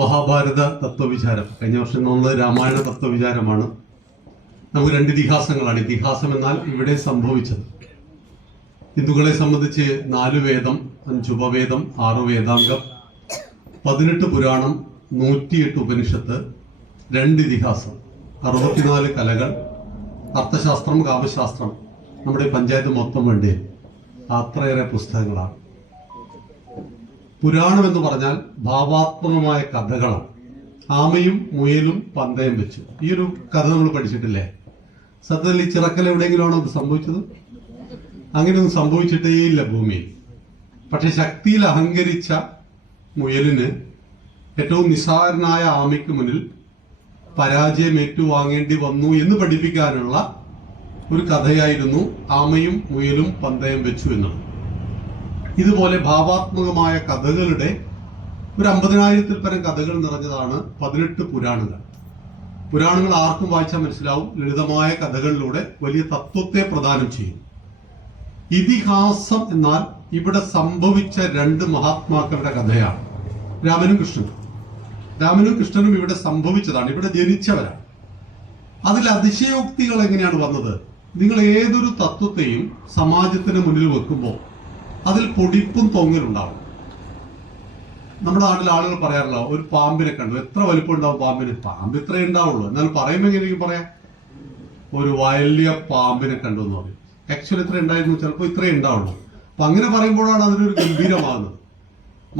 മഹാഭാരത തത്വവിചാരം. കഴിഞ്ഞ വർഷം നമ്മൾ രാമായണ തത്വവിചാരമാണ്. നമുക്ക് രണ്ട് ഇതിഹാസങ്ങളാണ്. ഇതിഹാസം എന്നാൽ ഇവിടെ സംഭവിച്ചത്. ഹിന്ദുക്കളെ സംബന്ധിച്ച് 4 വേദം, 5 ഉപവേദം, 6 വേദാംഗം, 18 പുരാണം, 108 ഉപനിഷത്ത്, 2 ഇതിഹാസം, 64 കലകൾ, അർത്ഥശാസ്ത്രം, കാമശാസ്ത്രം, നമ്മുടെ പഞ്ചായത്ത് മൊത്തം വേണ്ടി അത്രയേറെ പുസ്തകങ്ങളാണ്. പുരാണം എന്ന് പറഞ്ഞാൽ ഭാവാത്മകമായ കഥകളാണ്. ആമയും മുയലും പന്തയം വെച്ചു. ഈ ഒരു കഥ നമ്മൾ പഠിച്ചിട്ടില്ലേ? സത്യത്തിൽ ഈ ചിറക്കൽ എവിടെയെങ്കിലുമാണോ ഇത് സംഭവിച്ചത്? അങ്ങനെയൊന്നും സംഭവിച്ചിട്ടേ ഇല്ല ഭൂമിയിൽ. പക്ഷെ ശക്തിയിൽ അഹങ്കരിച്ച മുയലിന് ഏറ്റവും നിസ്സാരനായ ആമയ്ക്ക് മുന്നിൽ പരാജയം ഏറ്റുവാങ്ങേണ്ടി വന്നു എന്ന് പഠിപ്പിക്കാനുള്ള ഒരു കഥയായിരുന്നു ആമയും മുയലും പന്തയം വെച്ചു എന്നത്. ഇതുപോലെ ഭാവാത്മകമായ കഥകളുടെ ഒരു 50,000-ൽ പരം കഥകൾ നിറഞ്ഞതാണ് 18 പുരാണങ്ങൾ. പുരാണങ്ങൾ ആർക്കും വായിച്ചാൽ മനസ്സിലാവും. ലളിതമായ കഥകളിലൂടെ വലിയ തത്വത്തെ പ്രദാനം ചെയ്യും. ഇതിഹാസം എന്നാൽ ഇവിടെ സംഭവിച്ച 2 മഹാത്മാക്കളുടെ കഥയാണ്. രാമനും കൃഷ്ണനും. രാമനും കൃഷ്ണനും ഇവിടെ സംഭവിച്ചതാണ്, ഇവിടെ ജനിച്ചവരാണ്. അതിൽ അതിശയോക്തികൾ എങ്ങനെയാണ് വന്നത്? നിങ്ങൾ ഏതൊരു തത്വത്തെയും സമാജത്തിന് മുന്നിൽ വെക്കുമ്പോൾ അതിൽ പൊടിപ്പും തൊങ്ങലുണ്ടാവും. നമ്മുടെ നാട്ടിൽ ആളുകൾ പറയാറില്ല, ഒരു പാമ്പിനെ കണ്ടു, എത്ര വലിപ്പം ഉണ്ടാവും പാമ്പിന്? പാമ്പ് ഇത്രേ ഉണ്ടാവുള്ളൂ. എന്നാൽ പറയുമ്പോൾ എങ്ങനെയെങ്കിൽ പറയാം, ഒരു വലിയ പാമ്പിനെ കണ്ടു എന്ന് പറയും. ആക്ച്വലി ഇത്ര ഉണ്ടായിരുന്നു, ചിലപ്പോൾ ഇത്രേ ഉണ്ടാവുള്ളൂ. അപ്പൊ അങ്ങനെ പറയുമ്പോഴാണ് അതിനൊരു ഗംഭീരമാകുന്നത്.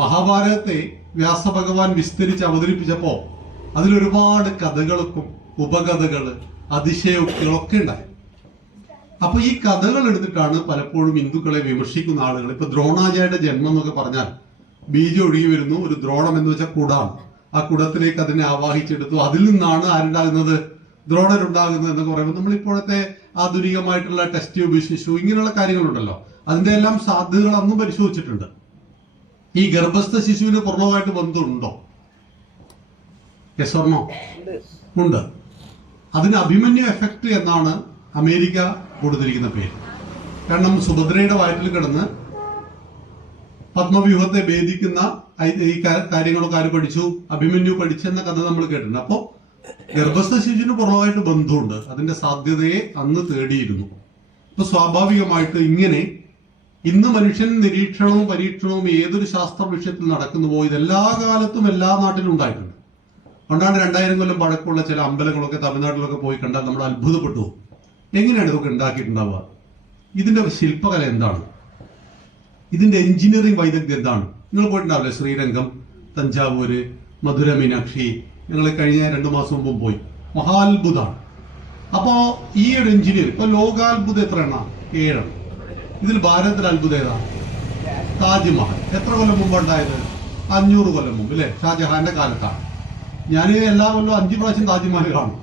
മഹാഭാരതത്തെ വ്യാസഭഗവാൻ വിസ്തരിച്ച് അവതരിപ്പിച്ചപ്പോ അതിലൊരുപാട് കഥകൾക്കും ഉപകഥകള്, അതിശയോക്തികളൊക്കെ ഉണ്ടായി. അപ്പൊ ഈ കഥകൾ എടുത്തിട്ടാണ് പലപ്പോഴും ഹിന്ദുക്കളെ വിമർശിക്കുന്ന ആളുകൾ. ഇപ്പൊ ദ്രോണാചാര്യയുടെ ജന്മം എന്നൊക്കെ പറഞ്ഞാൽ ബീജം ഒഴുകി വരുന്നു. ഒരു ദ്രോണം എന്ന് വെച്ചാൽ കുടാണ്. ആ കുടത്തിലേക്ക് അതിനെ ആവാഹിച്ചെടുത്തു. അതിൽ നിന്നാണ് ആരുണ്ടാകുന്നത്? ദ്രോണരുണ്ടാകുന്നത് എന്നൊക്കെ പറയുമ്പോൾ നമ്മൾ ഇപ്പോഴത്തെ ആധുനികമായിട്ടുള്ള ടെസ്റ്റ് ട്യൂബ് ശിശു ഇങ്ങനെയുള്ള കാര്യങ്ങളുണ്ടല്ലോ, അതിന്റെ എല്ലാം സാധ്യതകൾ അന്നും പരിശോധിച്ചിട്ടുണ്ട്. ഈ ഗർഭസ്ഥ ശിശുവിന് പൂർണ്ണമായിട്ട് ബന്ധമുണ്ടോ? Yes or no? ഉണ്ട്. അതിന് അഭിമന്യു എഫക്ട് എന്നാണ് അമേരിക്ക കൊടുത്തിരിക്കുന്ന പേര്. കാരണം സുഭദ്രയുടെ വയറ്റിൽ കിടന്ന് പത്മവ്യൂഹത്തെ ഭേദിക്കുന്ന ഈ കാര്യങ്ങളൊക്കെ ആര് പഠിച്ചു? അഭിമന്യു പഠിച്ചെന്ന കഥ നമ്മൾ കേട്ടിട്ടുണ്ട്. അപ്പോ ഗർഭസ്ഥ ശിശുവിന് പൂർണ്ണമായിട്ട് ബന്ധമുണ്ട്. അതിന്റെ സാധ്യതയെ അന്ന് തേടിയിരുന്നു. അപ്പൊ സ്വാഭാവികമായിട്ട് ഇങ്ങനെ ഇന്ന് മനുഷ്യൻ നിരീക്ഷണവും പരീക്ഷണവും ഏതൊരു ശാസ്ത്ര വിഷയത്തിൽ നടക്കുന്നുവോ ഇതെല്ലാ കാലത്തും എല്ലാ നാട്ടിലും ഉണ്ടായിട്ടുണ്ട്. അതുകൊണ്ടാണ് 2000 കൊല്ലം പഴക്കമുള്ള ചില അമ്പലങ്ങളൊക്കെ തമിഴ്നാട്ടിലൊക്കെ പോയി കണ്ടാൽ നമ്മൾ അത്ഭുതപ്പെട്ടു. എങ്ങനെയാണ് ഇതൊക്കെ ഉണ്ടാക്കിയിട്ടുണ്ടാവുക? ഇതിന്റെ ശില്പകല എന്താണ്? ഇതിന്റെ എഞ്ചിനീയറിംഗ് വൈദഗ്ധ്യം എന്താണ്? നിങ്ങൾ പോയിട്ടുണ്ടാവില്ലേ ശ്രീരംഗം, തഞ്ചാവൂര്, മധുര മീനാക്ഷി? ഞങ്ങൾ കഴിഞ്ഞ 2 മാസം മുമ്പ് പോയി. മഹാത്ഭുതമാണ്. അപ്പോ ഈ ഒരു എഞ്ചിനീയർ ഇപ്പൊ ലോകാത്ഭുതം എത്ര എണ്ണ? 7. ഇതിൽ ഭാരതത്തിൽ അത്ഭുതം ഏതാണ്? താജ്മഹൽ. എത്ര കൊല്ലം മുമ്പ് ഉണ്ടായത്? 500 കൊല്ലം മുമ്പ് അല്ലെ? ഷാജഹാന്റെ കാലത്താണ്. ഞാൻ എല്ലാ കൊല്ലം 5 പ്രാവശ്യം താജ്മഹൽ കാണും.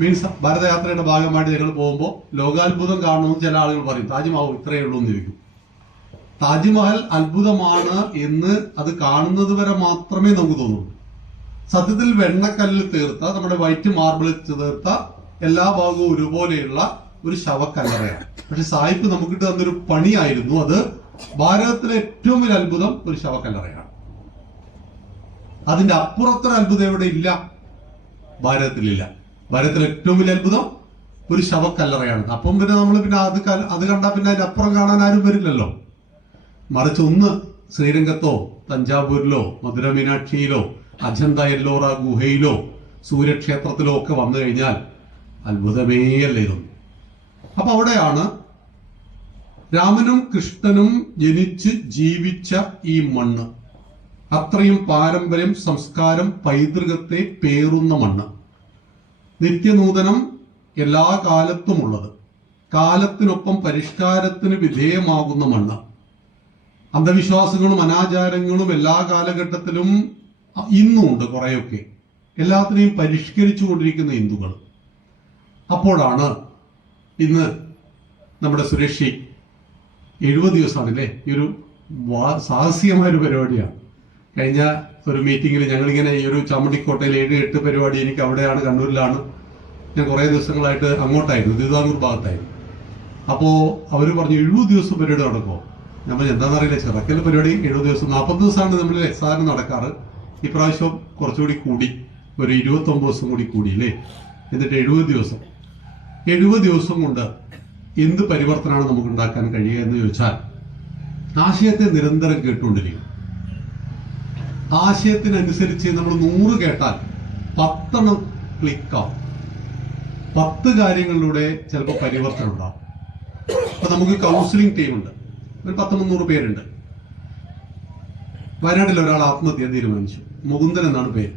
മീൻസ് ഭാരതയാത്രയുടെ ഭാഗമായിട്ട് ഞങ്ങൾ പോകുമ്പോൾ ലോകാത്ഭുതം കാണണമെന്ന് ചില ആളുകൾ പറയും. താജ്മഹൽ ഇത്രയേ ഉള്ളൂ എന്ന് ചോദിക്കും. താജ്മഹൽ അത്ഭുതമാണ് എന്ന് അത് കാണുന്നത് വരെ മാത്രമേ നമുക്ക് തോന്നുള്ളൂ. സത്യത്തിൽ വെണ്ണക്കല്ലിൽ തീർത്ത, നമ്മുടെ വൈറ്റ് മാർബിളിൽ തീർത്ത എല്ലാ ഭാഗവും ഒരുപോലെയുള്ള ഒരു ശവക്കല്ലറയാണ്. പക്ഷെ സായിപ്പ് നമുക്കിട്ട് തന്നൊരു പണിയായിരുന്നു. അത് ഭാരതത്തിലെ ഏറ്റവും വലിയ അത്ഭുതം ഒരു ശവക്കല്ലറയാണ്. അതിന്റെ അപ്പുറത്തൊരു അത്ഭുതം എവിടെ ഇല്ല? ഭാരതത്തിലില്ല. ഭാരതത്തിലെ ഏറ്റവും വലിയ അത്ഭുതം ഒരു ശവക്കല്ലറയാണ്. അപ്പം പിന്നെ നമ്മൾ അത് കണ്ടാൽ പിന്നെ അതിനപ്പുറം കാണാൻ ആരും വരില്ലല്ലോ. മറിച്ച് ഒന്ന് ശ്രീരംഗത്തോ തഞ്ചാവൂരിലോ മധുര മീനാക്ഷിയിലോ അജന്ത എല്ലോറ ഗുഹയിലോ സൂര്യക്ഷേത്രത്തിലോ ഒക്കെ വന്നു കഴിഞ്ഞാൽ അത്ഭുതമേയല്ല ഇതൊന്നും. അപ്പൊ അവിടെയാണ് രാമനും കൃഷ്ണനും ജനിച്ച് ജീവിച്ച ഈ മണ്ണ്, അത്രയും പാരമ്പര്യം, സംസ്കാരം, പൈതൃകത്തെ പേറുന്ന മണ്ണ്, നിത്യനൂതനം, എല്ലാ കാലത്തുമുള്ളത്, കാലത്തിനൊപ്പം പരിഷ്കാരത്തിന് വിധേയമാകുന്ന മണ്ണ്, അന്ധവിശ്വാസങ്ങളും അനാചാരങ്ങളും എല്ലാ കാലഘട്ടത്തിലും ഇന്നുമുണ്ട് കുറെയൊക്കെ, എല്ലാത്തിനെയും പരിഷ്കരിച്ചു കൊണ്ടിരിക്കുന്ന ഹിന്ദുക്കൾ. അപ്പോഴാണ് ഇന്ന് നമ്മുടെ സുരക്ഷി 70 ദിവസമാണല്ലേ, ഈ ഒരു സാഹസികമായൊരു പരിപാടിയാണ്. കഴിഞ്ഞ ഒരു മീറ്റിങ്ങിൽ ഞങ്ങളിങ്ങനെ ഈ ഒരു ചാമുണ്ടിക്കോട്ടയിൽ 7-8 പരിപാടി, എനിക്ക് അവിടെയാണ്, കണ്ണൂരിലാണ്. ഞാൻ കുറേ ദിവസങ്ങളായിട്ട് അങ്ങോട്ടായിരുന്നു, തിരുവിതാംകൂർ ഭാഗത്തായിരുന്നു. അപ്പോൾ അവർ പറഞ്ഞു 70 ദിവസം പരിപാടി നടക്കുമോ? നമ്മൾ എന്താണെന്നറിയില്ല. ചിറക്കൽ പരിപാടി 70 ദിവസം, 40 ദിവസമാണ് നമ്മൾ സാധാരണ നടക്കാറ്. ഇപ്രാവശ്യം കുറച്ചുകൂടി കൂടി, ഒരു 29 ദിവസം കൂടി കൂടി അല്ലേ. എന്നിട്ട് 70 ദിവസം. 70 ദിവസം കൊണ്ട് എന്ത് പരിവർത്തനമാണ് നമുക്ക് ഉണ്ടാക്കാൻ കഴിയുക എന്ന് ചോദിച്ചാൽ, ആശയത്തെ നിരന്തരം കേട്ടുകൊണ്ടിരിക്കും. ആശയത്തിനനുസരിച്ച് നമ്മൾ 100 കേട്ടാൽ 10 ക്ലിക്കാവും. 10 കാര്യങ്ങളിലൂടെ ചിലപ്പോൾ പരിവർത്തനം ഉണ്ടാവും. അപ്പൊ നമുക്ക് കൗൺസിലിംഗ് ടീമുണ്ട്, ഒരു 100-300 പേരുണ്ട്. വയനാട്ടിൽ ഒരാൾ ആത്മഹത്യ തീരുമാനിച്ചു. മുകുന്ദൻ എന്നാണ് പേര്.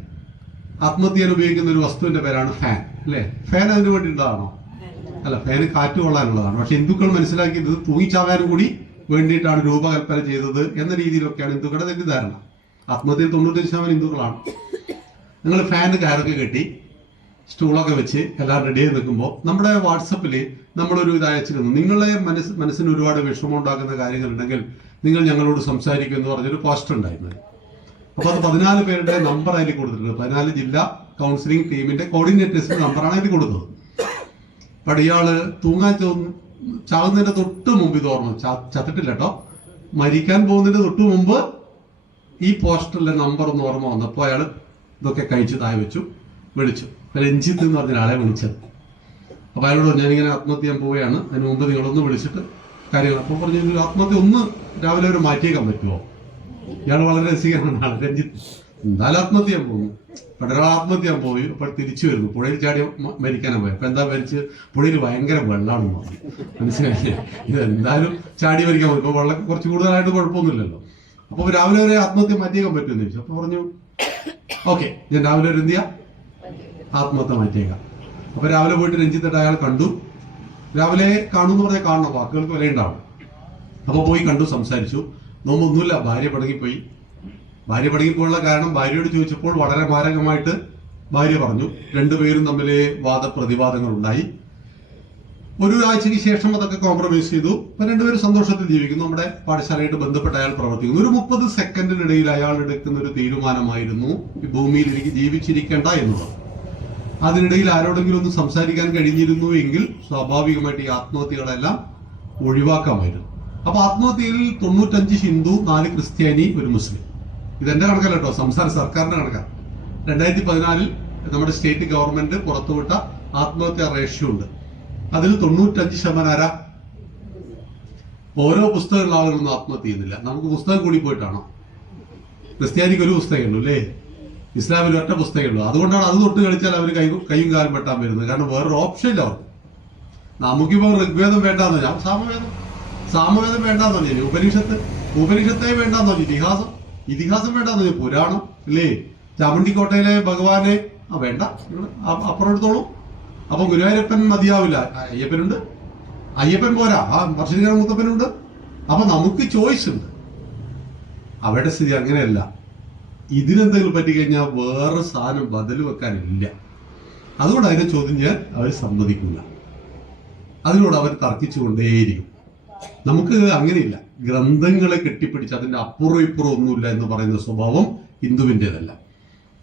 ആത്മഹത്യ ചെയ്യാൻ ഉപയോഗിക്കുന്ന ഒരു വസ്തുവിന്റെ പേരാണ് ഫാൻ, അല്ലെ? ഫാൻ അതിന് വേണ്ടിയിട്ടുള്ളതാണോ? അല്ല, ഫാന് കാറ്റ് കൊള്ളാനുള്ളതാണ്. പക്ഷെ ഹിന്ദുക്കൾ മനസ്സിലാക്കിയത് തൂങ്ങിച്ചാകാനും കൂടി വേണ്ടിയിട്ടാണ് രൂപകൽപ്പന ചെയ്തത് എന്ന രീതിയിലൊക്കെയാണ് ഹിന്ദുക്കളുടെ തെറ്റിദ്ധാരണ. ആത്മഹത്യയിൽ 95% ഹിന്ദുക്കളാണ്. നിങ്ങൾ ഫാന് കയറൊക്കെ കെട്ടി സ്റ്റൂളൊക്കെ വെച്ച് എല്ലാം റെഡിയായി നിൽക്കുമ്പോൾ നമ്മുടെ വാട്സപ്പിൽ നമ്മളൊരു ഇത് അയച്ചിരുന്നു. നിങ്ങളെ മനസ്സിന് ഒരുപാട് വിഷമം ഉണ്ടാക്കുന്ന കാര്യങ്ങളുണ്ടെങ്കിൽ നിങ്ങൾ ഞങ്ങളോട് സംസാരിക്കും എന്ന് പറഞ്ഞൊരു പോസ്റ്റർ ഉണ്ടായിരുന്നു. അപ്പൊ അത് 14 പേരുടെ നമ്പർ അതിൽ കൊടുത്തിട്ടുണ്ട്. 14 ജില്ലാ കൗൺസിലിംഗ് ടീമിന്റെ കോർഡിനേറ്റേഴ്സിന്റെ നമ്പറാണ് അതിൽ കൊടുത്തത്. അപ്പോൾ ഇയാള് തൂങ്ങാൻ ചാകുന്നതിന്റെ തൊട്ട് മുമ്പ് ഇത് ഓർമ്മ, ചത്തിട്ടില്ല കേട്ടോ, മരിക്കാൻ പോകുന്നതിന്റെ തൊട്ട് മുമ്പ് ഈ പോസ്റ്ററിലെ നമ്പർ ഒന്ന് ഓർമ്മ വന്നപ്പോൾ അയാൾ ഇതൊക്കെ കഴിച്ച് താഴെ വെച്ചു, വിളിച്ചു. രഞ്ജിത്ത് എന്ന് പറഞ്ഞ ആളെ വിളിച്ചത്. അപ്പൊ അയാളോട് ഞാനിങ്ങനെ ആത്മഹത്യ ചെയ്യാൻ പോവുകയാണ്, അതിന് മുമ്പ് നിങ്ങളൊന്ന് വിളിച്ചിട്ട് കാര്യങ്ങൾ. അപ്പോൾ പറഞ്ഞു, ആത്മഹത്യ ഒന്ന് രാവിലെ ഒരു മാറ്റിയേക്കാൻ പറ്റുമോ? ഇയാൾ വളരെ രസികരമാണ് ആള്, രഞ്ജിത്ത്. എന്തായാലും ആത്മഹത്യ ചെയ്യാൻ പോകുന്നു. ഒരാൾ ആത്മഹത്യ ചെയ്യാൻ പോയി. അപ്പോൾ തിരിച്ചു വരുന്നു, പുഴയിൽ ചാടി മരിക്കാനാണ് പോയി. അപ്പൊ എന്താ മരിച്ച്? പുഴയിൽ ഭയങ്കര വെള്ളമാണെന്ന് പറഞ്ഞു. മനസ്സിലായില്ലേ? ഇത് എന്തായാലും ചാടി മരിക്കാൻ പോയി. ഇപ്പൊ വെള്ളം കുറച്ച് കൂടുതലായിട്ട് കുഴപ്പമൊന്നുമില്ലല്ലോ. അപ്പൊ രാവിലെ വരെ ആത്മഹത്യ മാറ്റിയേക്കാൻ പറ്റുമെന്ന് ചോദിച്ചു. അപ്പൊ പറഞ്ഞു, ഓക്കെ, ഞാൻ രാവിലെ ഒരു എന്ത് ചെയ്യാം, ആത്മഹത്യ മാറ്റിയേക്കാം. അപ്പൊ രാവിലെ പോയിട്ട് രഞ്ജിത്തിട്ട് അയാൾ കണ്ടു. രാവിലെ കാണുമെന്ന് പറഞ്ഞാൽ കാണണം, വാക്കുകൾക്ക് വിലയുണ്ടാവും. അപ്പൊ പോയി കണ്ടു, സംസാരിച്ചു. നോമ്പൊന്നുമില്ല, ഭാര്യ പടങ്ങിപ്പോയി. ഭാര്യ പടങ്ങിപ്പോയുള്ള കാരണം ഭാര്യയോട് ചോദിച്ചപ്പോൾ വളരെ മാരകമായിട്ട് ഭാര്യ പറഞ്ഞു. രണ്ടുപേരും തമ്മിൽ വാദപ്രതിവാദങ്ങൾ ഉണ്ടായി. ഒരു ആഴ്ചയ്ക്ക് ശേഷം അതൊക്കെ കോംപ്രമൈസ് ചെയ്തു. ഇപ്പൊ രണ്ടുപേരും സന്തോഷത്തിൽ ജീവിക്കുന്നു. നമ്മുടെ പാഠശാലയായിട്ട് ബന്ധപ്പെട്ട് അയാൾ പ്രവർത്തിക്കുന്നു. ഒരു 30 സെക്കൻഡിനിടയിൽ അയാൾ എടുക്കുന്ന ഒരു തീരുമാനമായിരുന്നു ഈ ഭൂമിയിൽ എനിക്ക് ജീവിച്ചിരിക്കേണ്ട എന്നുള്ളത്. അതിനിടയിൽ ആരോടെങ്കിലും ഒന്ന് സംസാരിക്കാൻ കഴിഞ്ഞിരുന്നു എങ്കിൽ സ്വാഭാവികമായിട്ട് ഈ ആത്മഹത്യകളെല്ലാം ഒഴിവാക്കാമായിരുന്നു. അപ്പൊ ആത്മഹത്യയിൽ 95 ഹിന്ദു, 4 ക്രിസ്ത്യാനി, 1 മുസ്ലിം. ഇതെന്റെ കണക്കല്ല കേട്ടോ, സംസ്ഥാന സർക്കാരിന്റെ കണക്കാണ്. 2014 നമ്മുടെ സ്റ്റേറ്റ് ഗവൺമെന്റ് പുറത്തുവിട്ട ആത്മഹത്യാ റേഷ്യോ ഉണ്ട്. അതിൽ 95% ആരാ? ഓരോ പുസ്തകമുള്ള ആളുകളൊന്നും ആത്മഹത്യ ചെയ്യുന്നില്ല. നമുക്ക് പുസ്തകം കൂടി പോയിട്ടാണോ? ക്രിസ്ത്യാനിക്ക് ഒരു പുസ്തകമേ ഉള്ളൂ അല്ലേ? ഇസ്ലാമിൽ ഒറ്റ പുസ്തകമേ ഉള്ളൂ. അതുകൊണ്ടാണ് അത് തൊട്ട് കളിച്ചാൽ അവർ കൈയും കാലും വെട്ടാൻ വരുന്നത്. കാരണം വേറൊരു ഓപ്ഷൻ ഇല്ല അവർക്ക്. നമുക്കിപ്പോ ഋഗ്വേദം വേണ്ടാന്ന്, ഞാൻ സാമവേദം വേണ്ടാന്ന് പറഞ്ഞു. ഉപനിഷത്തെ വേണ്ടാന്ന് പറഞ്ഞു. ഇതിഹാസം വേണ്ടാന്ന് പറഞ്ഞു. പുരാണം അല്ലേ? ചാമുണ്ടിക്കോട്ടയിലെ ഭഗവാനെ വേണ്ട, അപ്പുറം എടുത്തോളൂ. അപ്പൊ ഗുരുവായൂരപ്പൻ മതിയാവില്ല, അയ്യപ്പൻ പോരാ, വർഷീകരണ മുത്തപ്പനുണ്ട്. അപ്പൊ നമുക്ക് ചോയ്സ് ഉണ്ട്. അവരുടെ സ്ഥിതി അങ്ങനെയല്ല. ഇതിനെന്തെങ്കിലും പറ്റിക്കഴിഞ്ഞാൽ വേറെ സാധനം ബദൽ വെക്കാനില്ല. അതുകൊണ്ട് അതിനെ ചോദ്യം ചെയ്യാൻ അവർ സമ്മതിക്കില്ല. അതിനോട് അവർ തർക്കിച്ചുകൊണ്ടേയിരിക്കും. നമുക്ക് അങ്ങനെയില്ല. ഗ്രന്ഥങ്ങളെ കെട്ടിപ്പിടിച്ച് അതിന്റെ അപ്പുറം ഇപ്പുറം ഒന്നുമില്ല എന്ന് പറയുന്ന സ്വഭാവം ഹിന്ദുവിൻ്റെതല്ല.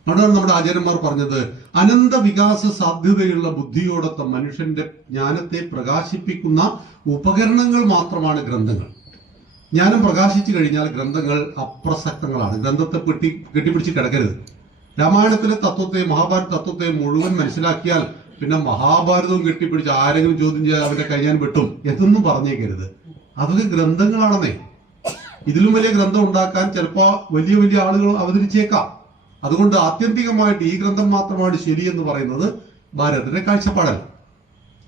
അവിടെയാണ് നമ്മുടെ ആചാര്യന്മാർ പറഞ്ഞത്, അനന്ത വികാസ സാധ്യതയുള്ള ബുദ്ധിയോടൊത്ത മനുഷ്യന്റെ ജ്ഞാനത്തെ പ്രകാശിപ്പിക്കുന്ന ഉപകരണങ്ങൾ മാത്രമാണ് ഗ്രന്ഥങ്ങൾ. ജ്ഞാനം പ്രകാശിച്ചു കഴിഞ്ഞാൽ ഗ്രന്ഥങ്ങൾ അപ്രസക്തങ്ങളാണ്. ഗ്രന്ഥത്തെ കെട്ടിപ്പിടിച്ച് കിടക്കരുത്. രാമായണത്തിലെ തത്വത്തെ, മഹാഭാരത തത്വത്തെ മുഴുവൻ മനസ്സിലാക്കിയാൽ പിന്നെ മഹാഭാരതവും കെട്ടിപ്പിടിച്ച് ആരെങ്കിലും ചോദ്യം ചെയ്യാൻ അവന്റെ കൈയാൻ വെട്ടും എന്നൊന്നും പറഞ്ഞേക്കരുത്. അതൊക്കെ ഗ്രന്ഥങ്ങളാണെന്നേ. ഇതിലും വലിയ ഗ്രന്ഥം ഉണ്ടാക്കാൻ ചിലപ്പോ വലിയ വലിയ ആളുകൾ അവതരിച്ചേക്കാം. അതുകൊണ്ട് ആത്യന്തികമായിട്ട് ഈ ഗ്രന്ഥം മാത്രമാണ് ശരിയെന്ന് പറയുന്നത് ഭാരതത്തിന്റെ കാഴ്ചപ്പാടല്ല.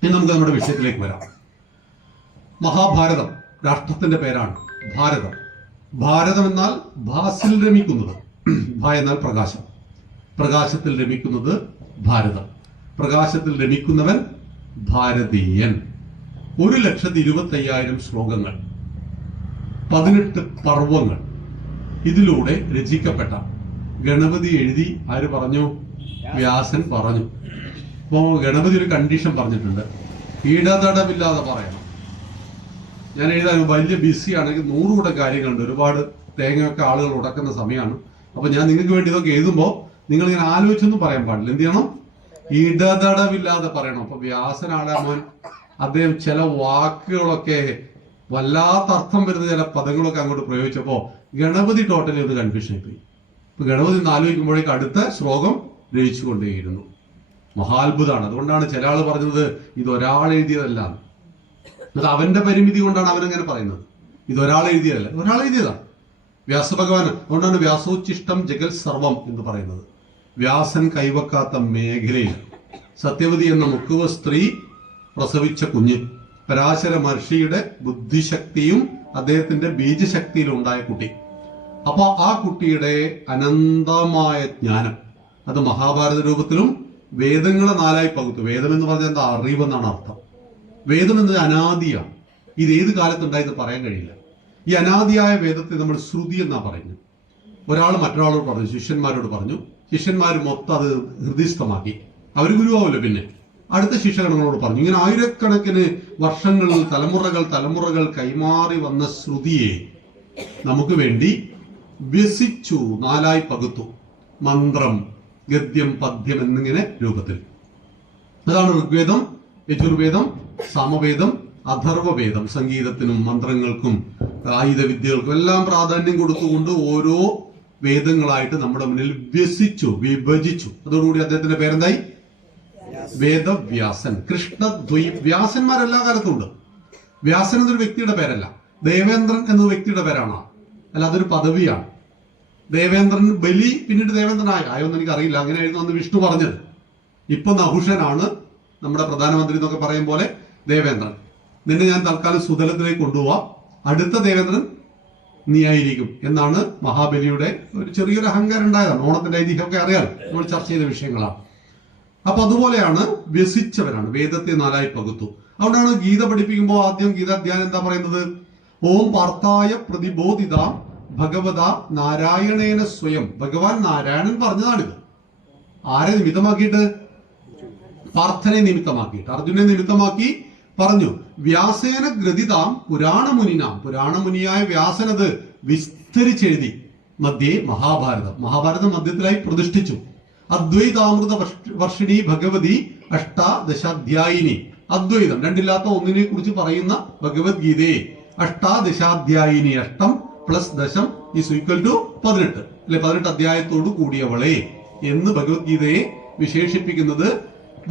ഇനി നമുക്ക് നമ്മുടെ വിഷയത്തിലേക്ക് വരാം. മഹാഭാരതം രാഷ്ട്രത്തിന്റെ പേരാണ്. ഭാരതം. ഭാരതം എന്നാൽ ഭാസിൽ രമിക്കുന്നത്. ഭ എന്നാൽ പ്രകാശം. പ്രകാശത്തിൽ രമിക്കുന്നത് ഭാരതം. പ്രകാശത്തിൽ രമിക്കുന്നവൻ ഭാരതീയൻ. 1,25,000 ശ്ലോകങ്ങൾ, 18 പർവ്വങ്ങൾ ഇതിലൂടെ രചിക്കപ്പെട്ട. ഗണപതി എഴുതി ആര് പറഞ്ഞു? വ്യാസൻ പറഞ്ഞു. അപ്പോ ഗണപതി ഒരു കണ്ടീഷൻ പറഞ്ഞിട്ടുണ്ട്, ഇടതടവില്ലാതെ പറയണം. ഞാൻ എഴുതാൻ വലിയ ബിസി ആണെങ്കിൽ 100 കൂടെ കാര്യങ്ങളുണ്ട്. ഒരുപാട് തേങ്ങയൊക്കെ ആളുകൾ ഉടക്കുന്ന സമയമാണ്. അപ്പൊ ഞാൻ നിങ്ങൾക്ക് വേണ്ടി ഇതൊക്കെ എഴുതുമ്പോൾ നിങ്ങൾ ഇങ്ങനെ ആലോചിച്ചൊന്നും പറയാൻ പാടില്ല. എന്ത് ചെയ്യണം? ഇടതടവില്ലാതെ പറയണം. അപ്പൊ വ്യാസനാണ് മോൻ, അദ്ദേഹം ചില വാക്കുകളൊക്കെ വല്ലാത്ത അർത്ഥം വരുന്ന ചില പദങ്ങളൊക്കെ അങ്ങോട്ട് പ്രയോഗിച്ചപ്പോ ഗണപതി ടോട്ടലി ഒന്ന് കൺഫ്യൂഷൻ ആയിപ്പോയി. ഗണപതി നിന്ന് ആലോചിക്കുമ്പോഴേക്ക് അടുത്ത ശ്ലോകം രചിച്ചുകൊണ്ടേയിരുന്നു. മഹാത്ഭുതമാണ്. അതുകൊണ്ടാണ് ചില ആൾ പറഞ്ഞത് ഇതൊരാൾ എഴുതിയതല്ല. അത് അവന്റെ പരിമിതി കൊണ്ടാണ് അവനങ്ങനെ പറയുന്നത്. ഇതൊരാൾ എഴുതിയതല്ല, ഒരാൾ എഴുതിയതാണ് വ്യാസഭഗവാൻ. അതുകൊണ്ടാണ് വ്യാസോച്ചിഷ്ടം ജഗൽ സർവം എന്ന് പറയുന്നത്. വ്യാസൻ കൈവക്കാത്ത മേഖലയിൽ സത്യവതി എന്ന മുക്കുവ സ്ത്രീ പ്രസവിച്ച കുഞ്ഞ്, പരാശര മഹർഷിയുടെ ബുദ്ധിശക്തിയും അദ്ദേഹത്തിന്റെ ബീജശക്തിയിലും ഉണ്ടായ കുട്ടി. അപ്പൊ ആ കുട്ടിയുടെ അനന്തമായ ജ്ഞാനം അത് മഹാഭാരത രൂപത്തിലും വേദങ്ങളെ നാലായി പകുത്തു. വേദം എന്ന് പറഞ്ഞാൽ എന്താ? അറിവെന്നാണ് അർത്ഥം. വേദം എന്നത് അനാദിയാണ്. ഇത് ഏത് കാലത്തുണ്ടായെന്ന് പറയാൻ കഴിയില്ല. ഈ അനാദിയായ വേദത്തെ നമ്മൾ ശ്രുതി എന്നാ പറയുന്നത്. ഒരാൾ മറ്റൊരാളോട് പറഞ്ഞു, ശിഷ്യന്മാരോട് പറഞ്ഞു. ശിഷ്യന്മാർ മൊത്തം അത് ഹൃദയസ്ഥമാക്കി. അവർ ഗുരുവാവില്ല. പിന്നെ അടുത്ത ശിഷ്യഗണങ്ങളോട് പറഞ്ഞു. ഇങ്ങനെ ആയിരക്കണക്കിന് വർഷങ്ങൾ, തലമുറകൾ കൈമാറി വന്ന ശ്രുതിയെ നമുക്ക് വേണ്ടി വ്യസിച്ചു, നാലായി പകുത്തു. മന്ത്രം, ഗദ്യം, പദ്യം എന്നിങ്ങനെ രൂപത്തിൽ. അതാണ് ഋഗ്വേദം, യജുർവേദം, സാമവേദം, അഥർവവേദം. സംഗീതത്തിനും മന്ത്രങ്ങൾക്കും ആയുധ വിദ്യകൾക്കും എല്ലാം പ്രാധാന്യം കൊടുത്തുകൊണ്ട് ഓരോ വേദങ്ങളായിട്ട് നമ്മുടെ മുന്നിൽ വ്യസിച്ചു, വിഭജിച്ചു. അതോടുകൂടി അദ്ദേഹത്തിന്റെ പേരെന്തായി? വേദവ്യാസൻ. കൃഷ്ണദ്വൈ വ്യാസന്മാരെല്ലാ കാലത്തും ഉണ്ട്. വ്യാസൻ എന്നൊരു വ്യക്തിയുടെ പേരല്ല. ദേവേന്ദ്രൻ എന്ന വ്യക്തിയുടെ പേരാണ്. അല്ല, അതൊരു പദവിയാണ്. ദേവേന്ദ്രൻ ബലി പിന്നീട് ദേവേന്ദ്രനായ ആയോന്ന് എനിക്ക് അറിയില്ല. അങ്ങനെയായിരുന്നു അന്ന് വിഷ്ണു പറഞ്ഞത്. ഇപ്പൊ നഹുഷനാണ് നമ്മുടെ പ്രധാനമന്ത്രി എന്നൊക്കെ പറയും പോലെ ദേവേന്ദ്രൻ. നിന്നെ ഞാൻ തൽക്കാലം സുതലത്തിലേക്ക് കൊണ്ടുപോവാം, അടുത്ത ദേവേന്ദ്രൻ നീ ആയിരിക്കും എന്നാണ് മഹാബലിയുടെ ഒരു ചെറിയൊരു അഹങ്കാരം ഉണ്ടായതാണ്. ഓണത്തിന്റെ ഐതിഹ്യമൊക്കെ അറിയാം, നമ്മൾ ചർച്ച ചെയ്ത വിഷയങ്ങളാണ്. അപ്പൊ അതുപോലെയാണ് വ്യസിച്ചവരാണ്. വേദത്തെ നാലായി പകുത്തു. അതുകൊണ്ടാണ് ഗീത പഠിപ്പിക്കുമ്പോൾ ആദ്യം ഗീതാധ്യാനം എന്താ പറയുന്നത്? ഓം പാർത്ഥായ പ്രതിബോധിത ഭഗവത നാരായണേന സ്വയം. ഭഗവാൻ നാരായണൻ പറഞ്ഞതാണിത്. ആരെ നിമിത്തമാക്കിയിട്ട്? പാർത്ഥനെ നിമിത്തമാക്കിയിട്ട്, അർജുനെ നിമിത്തമാക്കി പറഞ്ഞു. വ്യാസേന ഗ്രഥിതാം പുരാണമുനിനാം. പുരാണമുനിയായ വ്യാസനത് വിസ്തരിച്ചെഴുതി. മധ്യേ മഹാഭാരതം. മഹാഭാരതം മധ്യത്തിലായി പ്രതിഷ്ഠിച്ചു. അദ്വൈതാമൃത വർഷിണി ഭഗവതി അഷ്ടാദശാധ്യായിനി. അദ്വൈതം, രണ്ടില്ലാത്ത ഒന്നിനെ കുറിച്ച് പറയുന്ന ഭഗവത്ഗീതയെ അഷ്ടാദശാധ്യായിനി. അഷ്ടം പ്ലസ് ദശം ഈസ് ഈക്വൽ ടു 18 അല്ലെ? 18 അധ്യായത്തോട് കൂടിയവളെ എന്ന് ഭഗവത്ഗീതയെ വിശേഷിപ്പിക്കുന്നത്.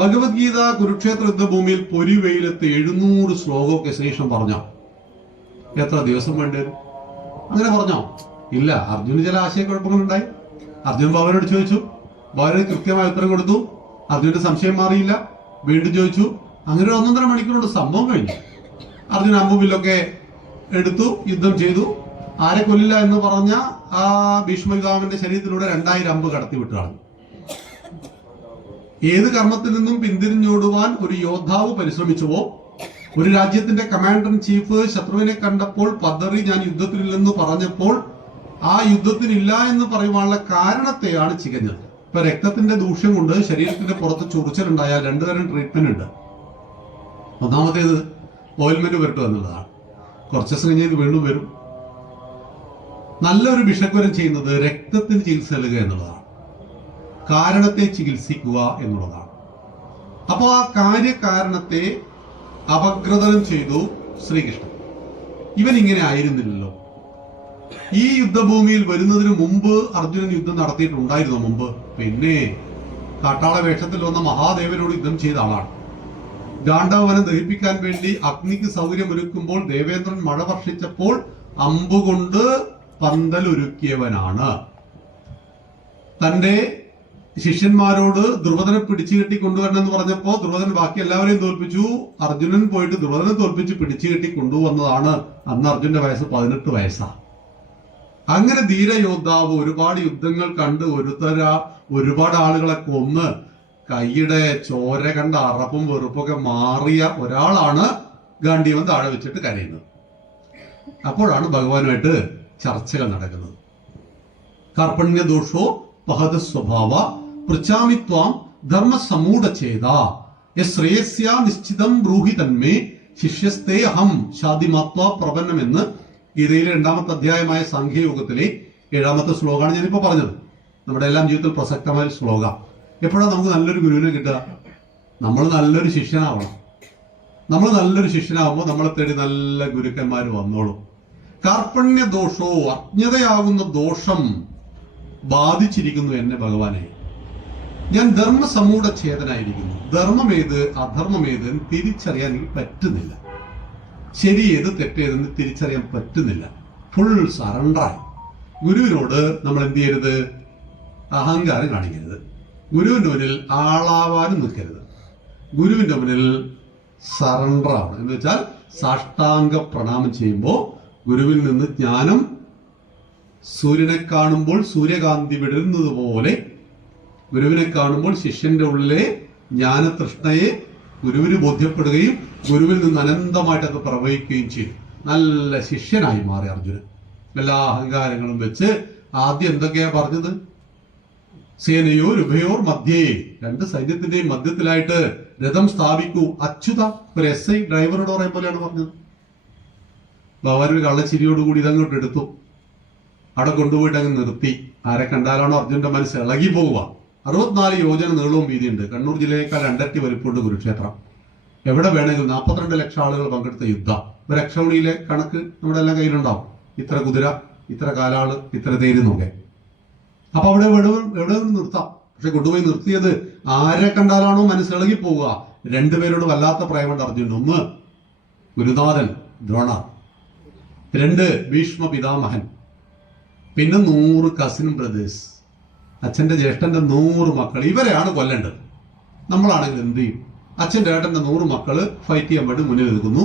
ഭഗവത്ഗീത കുരുക്ഷേത്ര യുദ്ധഭൂമിയിൽ പൊരിവെയിലത്ത് 700 ശ്ലോകമൊക്കെ ശേഷം പറഞ്ഞോ? എത്ര ദിവസം വേണ്ടത്? അങ്ങനെ പറഞ്ഞോ? ഇല്ല. അർജുന് ചില ആശയക്കുഴപ്പങ്ങളുണ്ടായി. അർജുൻ ഭഗവാനോട് ചോദിച്ചു, ഭഗവാൻ കൃത്യമായ ഉത്തരം കൊടുത്തു. അർജുന്റെ സംശയം മാറിയില്ല, വീണ്ടും ചോദിച്ചു. അങ്ങനെ 1.5 മണിക്കൂറോട് സംഭവം കഴിഞ്ഞു. അർജുൻ അമ്പുവില്ലൊക്കെ എടുത്തു, യുദ്ധം ചെയ്തു. ആരെ കൊല്ലില്ല എന്ന് പറഞ്ഞ ആ ഭീഷ്മപിതാവിന്റെ ശരീരത്തിലൂടെ 2000 അമ്പ് കടത്തി വിട്ടാണ്. ഏത് കർമ്മത്തിൽ നിന്നും പിന്തിരിഞ്ഞോടുവാൻ ഒരു യോദ്ധാവ് പരിശ്രമിച്ചുവോ, ഒരു രാജ്യത്തിന്റെ കമാൻഡർ ഇൻ ചീഫ് ശത്രുവിനെ കണ്ടപ്പോൾ പതറി ഞാൻ യുദ്ധത്തിലില്ലെന്ന് പറഞ്ഞപ്പോൾ ആ യുദ്ധത്തിനില്ല എന്ന് പറയുവാനുള്ള കാരണത്തെയാണ് ചികഞ്ഞത്. ഇപ്പൊ രക്തത്തിന്റെ ദൂഷ്യം കൊണ്ട് ശരീരത്തിന്റെ പുറത്ത് ചൊറിച്ചിലുണ്ടായാൽ 2 തരം ട്രീറ്റ്മെന്റ് ഉണ്ട്. ഒന്നാമത്തേത് ഓയിൽമെന്റ് പുരട്ടുക എന്നുള്ളതാണ്. കുറച്ച് ദിവസം കഴിഞ്ഞ് ഇത് വീണ്ടും വരും. നല്ലൊരു വിഷഗ്വരം ചെയ്യുന്നത് രക്തത്തിന് ചികിത്സ നൽകുക എന്നുള്ളതാണ്. കാരണത്തെ ചികിത്സിക്കുക എന്നുള്ളതാണ്. അപ്പോൾ ആ കാര്യകാരണത്തെ അപഗ്രഥനം ചെയ്തു ശ്രീകൃഷ്ണൻ. ഇവൻ ഇങ്ങനെ ആയിരുന്നില്ലല്ലോ. ഈ യുദ്ധഭൂമിയിൽ വരുന്നതിന് മുമ്പ് അർജുനൻ യുദ്ധം നടത്തിയിട്ടുണ്ടായിരുന്നു മുമ്പ്. പിന്നെ കാട്ടാള വേഷത്തിൽ വന്ന മഹാദേവനോട് യുദ്ധം ചെയ്ത ആളാണ്. ഗാണ്ഡവനം ദഹിപ്പിക്കാൻ വേണ്ടി അഗ്നിക്ക് സൗകര്യമൊരുക്കുമ്പോൾ ദേവേന്ദ്രൻ മഴ വർഷിച്ചപ്പോൾ അമ്പുകൊണ്ട് പന്തലൊരുക്കിയവനാണ്. തന്റെ ശിഷ്യന്മാരോട് ദ്രുപദനെ പിടിച്ചു കെട്ടി കൊണ്ടുവരണം എന്ന് പറഞ്ഞപ്പോ ദ്രുപദൻ ബാക്കി എല്ലാവരെയും തോൽപ്പിച്ചു. അർജുനൻ പോയിട്ട് ദ്രുപദനെ തോൽപ്പിച്ച് പിടിച്ചു കെട്ടി കൊണ്ടുവന്നതാണ്. അന്ന് അർജുന്റെ വയസ്സ് 18 വയസ്സാ. അങ്ങനെ ധീരയോദ്ധാവ്, ഒരുപാട് യുദ്ധങ്ങൾ കണ്ട് ഒരുപാട് ആളുകളെ കൊന്ന് കൈയുടെ ചോര കണ്ട അറപ്പും വെറുപ്പൊക്കെ മാറിയ ഒരാളാണ് ഗാണ്ഡീവൻ താഴെ വെച്ചിട്ട് കരയുന്നത്. അപ്പോഴാണ് ഭഗവാനുമായിട്ട് ചർച്ചകൾ നടക്കുന്നത്. കാർപ്പണ്യദോഷോ പഹത സ്വഭാവ പൃച്ഛാമിത്വാം ധർമ്മസമൂഢചേത ശ്രേയസ്യ നിശ്ചിതം ബ്രൂഹി തന്മേ ശിഷ്യസ്തേ അഹം ശാദിമാത്വാ പ്രപന്നം എന്ന് ഗീതയിലെ 2ാമത്തെ അധ്യായമായ സാഖ്യയോഗത്തിലെ 7ാമത്തെ ശ്ലോകമാണ് ഞാനിപ്പോ പറഞ്ഞത്. നമ്മുടെ എല്ലാം ജീവിതത്തിൽ പ്രസക്തമായ ശ്ലോക. എപ്പോഴാണ് നമുക്ക് നല്ലൊരു ഗുരുവിനെ കിട്ടുക? നമ്മൾ നല്ലൊരു ശിഷ്യനാവണം. നമ്മൾ നല്ലൊരു ശിഷ്യനാവുമ്പോൾ നമ്മളെ തേടി നല്ല ഗുരുക്കന്മാർ വന്നോളും. കാർപ്പണ്യ ദോഷോ, അജ്ഞതയാകുന്ന ദോഷം ബാധിച്ചിരിക്കുന്നു എന്നെ ഭഗവാനെ. ഞാൻ ധർമ്മസമൂഢ ഛേദനായിരിക്കുന്നു. ധർമ്മമേത് അധർമ്മമേത് തിരിച്ചറിയാൻ എനിക്ക് പറ്റുന്നില്ല. ശരി ഏത് തെറ്റേതെന്ന് തിരിച്ചറിയാൻ പറ്റുന്നില്ല. ഫുൾ സറണ്ടറായി. ഗുരുവിനോട് നമ്മൾ എന്ത് ചെയ്യരുത്? അഹങ്കാരം കാണിക്കരുത്. ഗുരുവിന്റെ മുന്നിൽ ആളാവാനും നിൽക്കരുത്. ഗുരുവിന്റെ മുന്നിൽ സറണ്ടർ ആണ്. എന്ന് വെച്ചാൽ സാഷ്ടാംഗ പ്രണാമം ചെയ്യുമ്പോൾ ഗുരുവിൽ നിന്ന് ജ്ഞാനം സൂര്യനെ കാണുമ്പോൾ സൂര്യകാന്തി വിടരുന്നത് പോലെ ഗുരുവിനെ കാണുമ്പോൾ ശിഷ്യന്റെ ഉള്ളിലെ ജ്ഞാനതൃഷ്ണയെ ഗുരുവിന് ബോധ്യപ്പെടുകയും ഗുരുവിൽ നിന്ന് അനന്തമായിട്ട് അത് പ്രവഹിക്കുകയും ചെയ്തു. നല്ല ശിഷ്യനായി മാറി അർജുനൻ. എല്ലാ അഹങ്കാരങ്ങളും വെച്ച് ആദ്യം എന്തൊക്കെയാ പറഞ്ഞത്? സേനയോ ഉഭയോർ മധ്യേ, രണ്ട് സൈന്യത്തിന്റെയും മധ്യത്തിലായിട്ട് രഥം സ്ഥാപിക്കൂ അച്യുത. ഒരു SI ഡ്രൈവറോട് പറയാൻ പോലെയാണ് പറഞ്ഞത്. ഭഗവാൻ ഒരു കള്ളച്ചിരിയോടുകൂടി ഇതങ്ങോട്ട് എടുത്തു. അവിടെ കൊണ്ടുപോയിട്ട് അങ്ങ് നിർത്തി. ആരെ കണ്ടാലാണോ അർജുനന്റെ മനസ്സ് ഇളകി പോവുക. 64 യോജന നീളവും വീതിയുണ്ട്. കണ്ണൂർ ജില്ലയേക്കാൾ 2 ഇരട്ടി വലിപ്പമുണ്ട് കുരുക്ഷേത്രം. എവിടെ വേണമെങ്കിലും 42 ലക്ഷം ആളുകൾ പങ്കെടുത്ത യുദ്ധം. ഒരു അക്ഷൗണിയിലെ കണക്ക് നമ്മുടെ എല്ലാം കയ്യിലുണ്ടാവും. ഇത്ര കുതിര, ഇത്ര കാലാള്, ഇത്ര തേരുന്നൊക്കെ. അപ്പൊ അവിടെ എവിടെ നിർത്താം. പക്ഷെ കൊണ്ടുപോയി നിർത്തിയത് ആരെ കണ്ടാലാണോ മനസ്സിളകി പോവുക. രണ്ടുപേരോട് വല്ലാത്ത പ്രേമുണ്ട് അർജുനൻ. ഒന്ന് ഗുരുനാഥൻ ദ്രോണർ, 2 ഭീഷ്മ പിതാമഹൻ, പിന്നെ 100 കസിൻ ബ്രദേഴ്സ്, അച്ഛന്റെ ജ്യേഷ്ഠന്റെ 100 മക്കൾ. ഇവരെയാണ് കൊല്ലേണ്ടത്. നമ്മളാണെങ്കിൽ എന്ത് ചെയ്യും? അച്ഛൻ്റെ ഏട്ടന്റെ 100 മക്കള് ഫൈറ്റ് ചെയ്യാൻ വേണ്ടി മുന്നിൽ നിൽക്കുന്നു.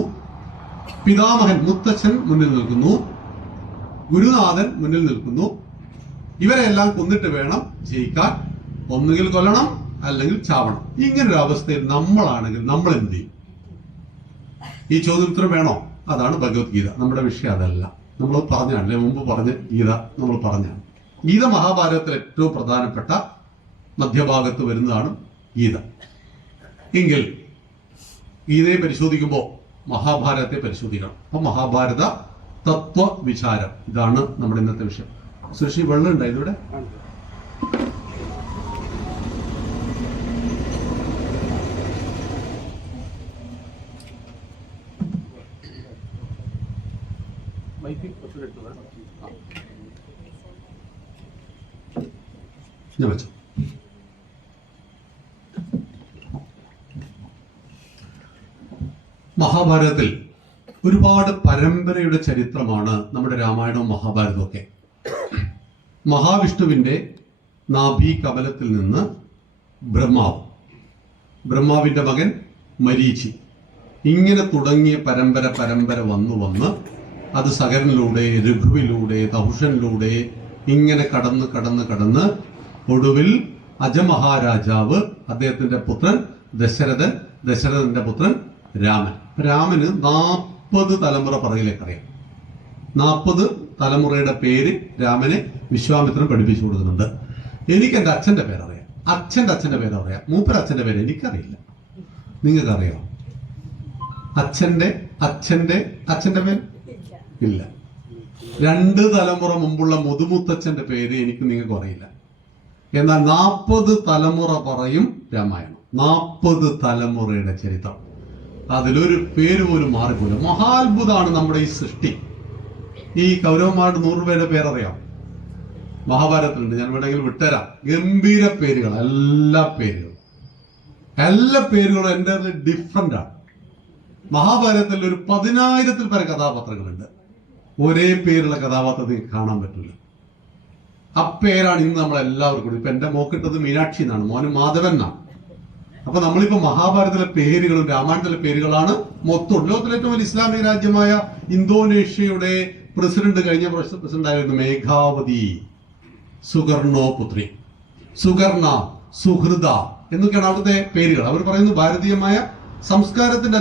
പിതാമഹൻ മുത്തച്ഛൻ മുന്നിൽ നിൽക്കുന്നു. ഗുരുനാഥൻ മുന്നിൽ നിൽക്കുന്നു. ഇവരെല്ലാം കൊന്നിട്ട് വേണം ജയിക്കാൻ. ഒന്നുകിൽ കൊല്ലണം അല്ലെങ്കിൽ ചാവണം. ഇങ്ങനൊരു അവസ്ഥയിൽ നമ്മളാണെങ്കിൽ നമ്മൾ എന്ത് ചെയ്യും? ഈ ചോദ്യോത്തരം വേണോ? അതാണ് ഭഗവത്ഗീത. നമ്മുടെ വിഷയം അതല്ല. നമ്മൾ പറഞ്ഞാണല്ലേ, മുമ്പ് പറഞ്ഞ ഗീത നമ്മൾ പറഞ്ഞാണ്. ഗീത മഹാഭാരതത്തിൽ ഏറ്റവും പ്രധാനപ്പെട്ട മധ്യഭാഗത്ത് വരുന്നതാണ് ഗീത. എങ്കിൽ ഗീതയെ പരിശോധിക്കുമ്പോൾ മഹാഭാരതത്തെ പരിശോധിക്കണം. അപ്പൊ മഹാഭാരത തത്വവിചാരം, ഇതാണ് നമ്മുടെ ഇന്നത്തെ വിഷയം. സുഷി, വെള്ളം ഉണ്ടായത് ഇവിടെ? ഞാൻ വെച്ചു. മഹാഭാരതത്തിൽ ഒരുപാട് പരമ്പരയുടെ ചരിത്രമാണ് നമ്മുടെ രാമായണവും മഹാഭാരതവും ഒക്കെ. മഹാവിഷ്ണുവിന്റെ നാഭി കമലത്തിൽ നിന്ന് ബ്രഹ്മാവിന്റെ മകൻ മരീചി, ഇങ്ങനെ തുടങ്ങിയ പരമ്പര വന്ന് അത് സകരനിലൂടെ, രഘുവിലൂടെ, തഹുഷനിലൂടെ ഇങ്ങനെ കടന്ന് ഒടുവിൽ അജമഹാരാജാവ്, അദ്ദേഹത്തിന്റെ പുത്രൻ ദശരഥന്റെ പുത്രൻ രാമന് 40 തലമുറ പുറകിലേക്ക് അറിയാം. 40 തലമുറയുടെ പേര് രാമനെ വിശ്വാമിത്രൻ പഠിപ്പിച്ചു കൊടുക്കുന്നുണ്ട്. എനിക്ക് എൻ്റെ അച്ഛന്റെ പേരറിയാം, അച്ഛന്റെ പേരറിയാം, മൂപ്പരച്ഛന്റെ പേര് എനിക്കറിയില്ല. നിങ്ങൾക്കറിയാം? അച്ഛന്റെ പേര് ഇല്ല. 2 തലമുറ മുമ്പുള്ള മുതുമുത്തച്ഛന്റെ പേര് എനിക്ക് നിങ്ങൾക്ക് അറിയില്ല. എന്നാൽ 40 തലമുറ പറയും രാമായണം. 40 തലമുറയുടെ ചരിത്രം. അതിലൊരു പേര് പോലും മാറിപ്പോലും. മഹാത്ഭുതമാണ് നമ്മുടെ ഈ സൃഷ്ടി. ഈ കൗരവന്മാരുടെ 100 പേരുടെ പേരറിയാം. മഹാഭാരതത്തിലുണ്ട്, ഞാൻ വേണമെങ്കിൽ വിട്ടുതരാം. ഗംഭീര പേരുകൾ, എല്ലാ പേരുകളും എൻ്റെ ഡിഫറൻ്റ് ആണ്. മഹാഭാരതത്തിൽ ഒരു 10,000-ൽ പരം കഥാപാത്രങ്ങളുണ്ട്. ഒരേ പേരുള്ള കഥാപാത്രത്തെ കാണാൻ പറ്റില്ല. ആ പേരാണ് ഇന്ന് നമ്മളെല്ലാവർക്കും കൂടി. ഇപ്പൊ എന്റെ മോക്കിട്ടത് മീനാക്ഷി എന്നാണ്, മോന് മാധവൻ എന്നാണ്. അപ്പൊ നമ്മളിപ്പോ മഹാഭാരതത്തിലെ പേരുകളും രാമായണത്തിലെ പേരുകളാണ് മൊത്തം. ലോകത്തിലെ ഏറ്റവും വലിയ ഇസ്ലാമിക രാജ്യമായ ഇന്തോനേഷ്യയുടെ പ്രസിഡന്റ്, കഴിഞ്ഞ പ്രസിഡന്റ് ആയിരുന്നു മേഘാവതി സുകർണോപുത്രി, സുകർണ, സുഹൃദ എന്നൊക്കെയാണ് അവിടുത്തെ പേരുകൾ. അവർ പറയുന്നത് ഭാരതീയമായ സംസ്കാരത്തിന്റെ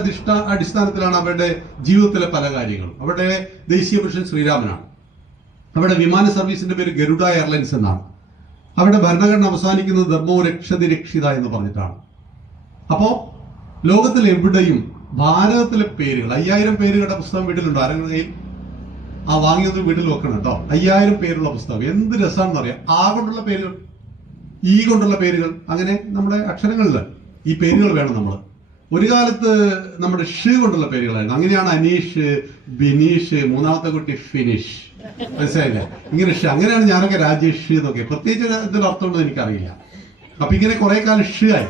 അടിസ്ഥാനത്തിലാണ് അവരുടെ ജീവിതത്തിലെ പല കാര്യങ്ങളും. അവരുടെ ദേശീയ പുരുഷൻ ശ്രീരാമനാണ്. അവരുടെ വിമാന സർവീസിന്റെ പേര് ഗരുഡ എയർലൈൻസ് എന്നാണ്. അവരുടെ ഭരണഘടന അവസാനിക്കുന്നത് ധർമ്മോ രക്ഷതി രക്ഷിത എന്ന് പറഞ്ഞിട്ടാണ്. അപ്പോ ലോകത്തിൽ എവിടെയും ഭാരതത്തിലെ പേരുകൾ, 5000 പേരുകളുടെ പുസ്തകം വീട്ടിലുണ്ടോ? ആരെങ്കിലും കയ്യിൽ? ആ വാങ്ങിയത് വീട്ടിൽ വെക്കണം കേട്ടോ. 5000 പേരുള്ള പുസ്തകം. എന്ത് രസമാണെന്ന് അറിയാം. ആ കൊണ്ടുള്ള പേരുകൾ, ഈ കൊണ്ടുള്ള പേരുകൾ, അങ്ങനെ നമ്മുടെ അക്ഷരങ്ങളിൽ ഈ പേരുകൾ വേണം നമ്മൾ. ഒരു കാലത്ത് നമ്മുടെ ഷ് കൊണ്ടുള്ള പേരുകളായിരുന്നു. അങ്ങനെയാണ് അനീഷ്, ബിനീഷ്, മൂന്നാമത്തെ കുട്ടി ഫിനിഷ്. മനസ്സിലായില്ല? ഇങ്ങനെ ഷ്, അങ്ങനെയാണ് ഞാനൊക്കെ രാജേഷ് എന്നൊക്കെ. പ്രത്യേകിച്ച് ഇതിന്റെ അർത്ഥമൊന്നും എനിക്കറിയില്ല. അപ്പൊ ഇങ്ങനെ കുറെ കാലം ഷ് ആയി.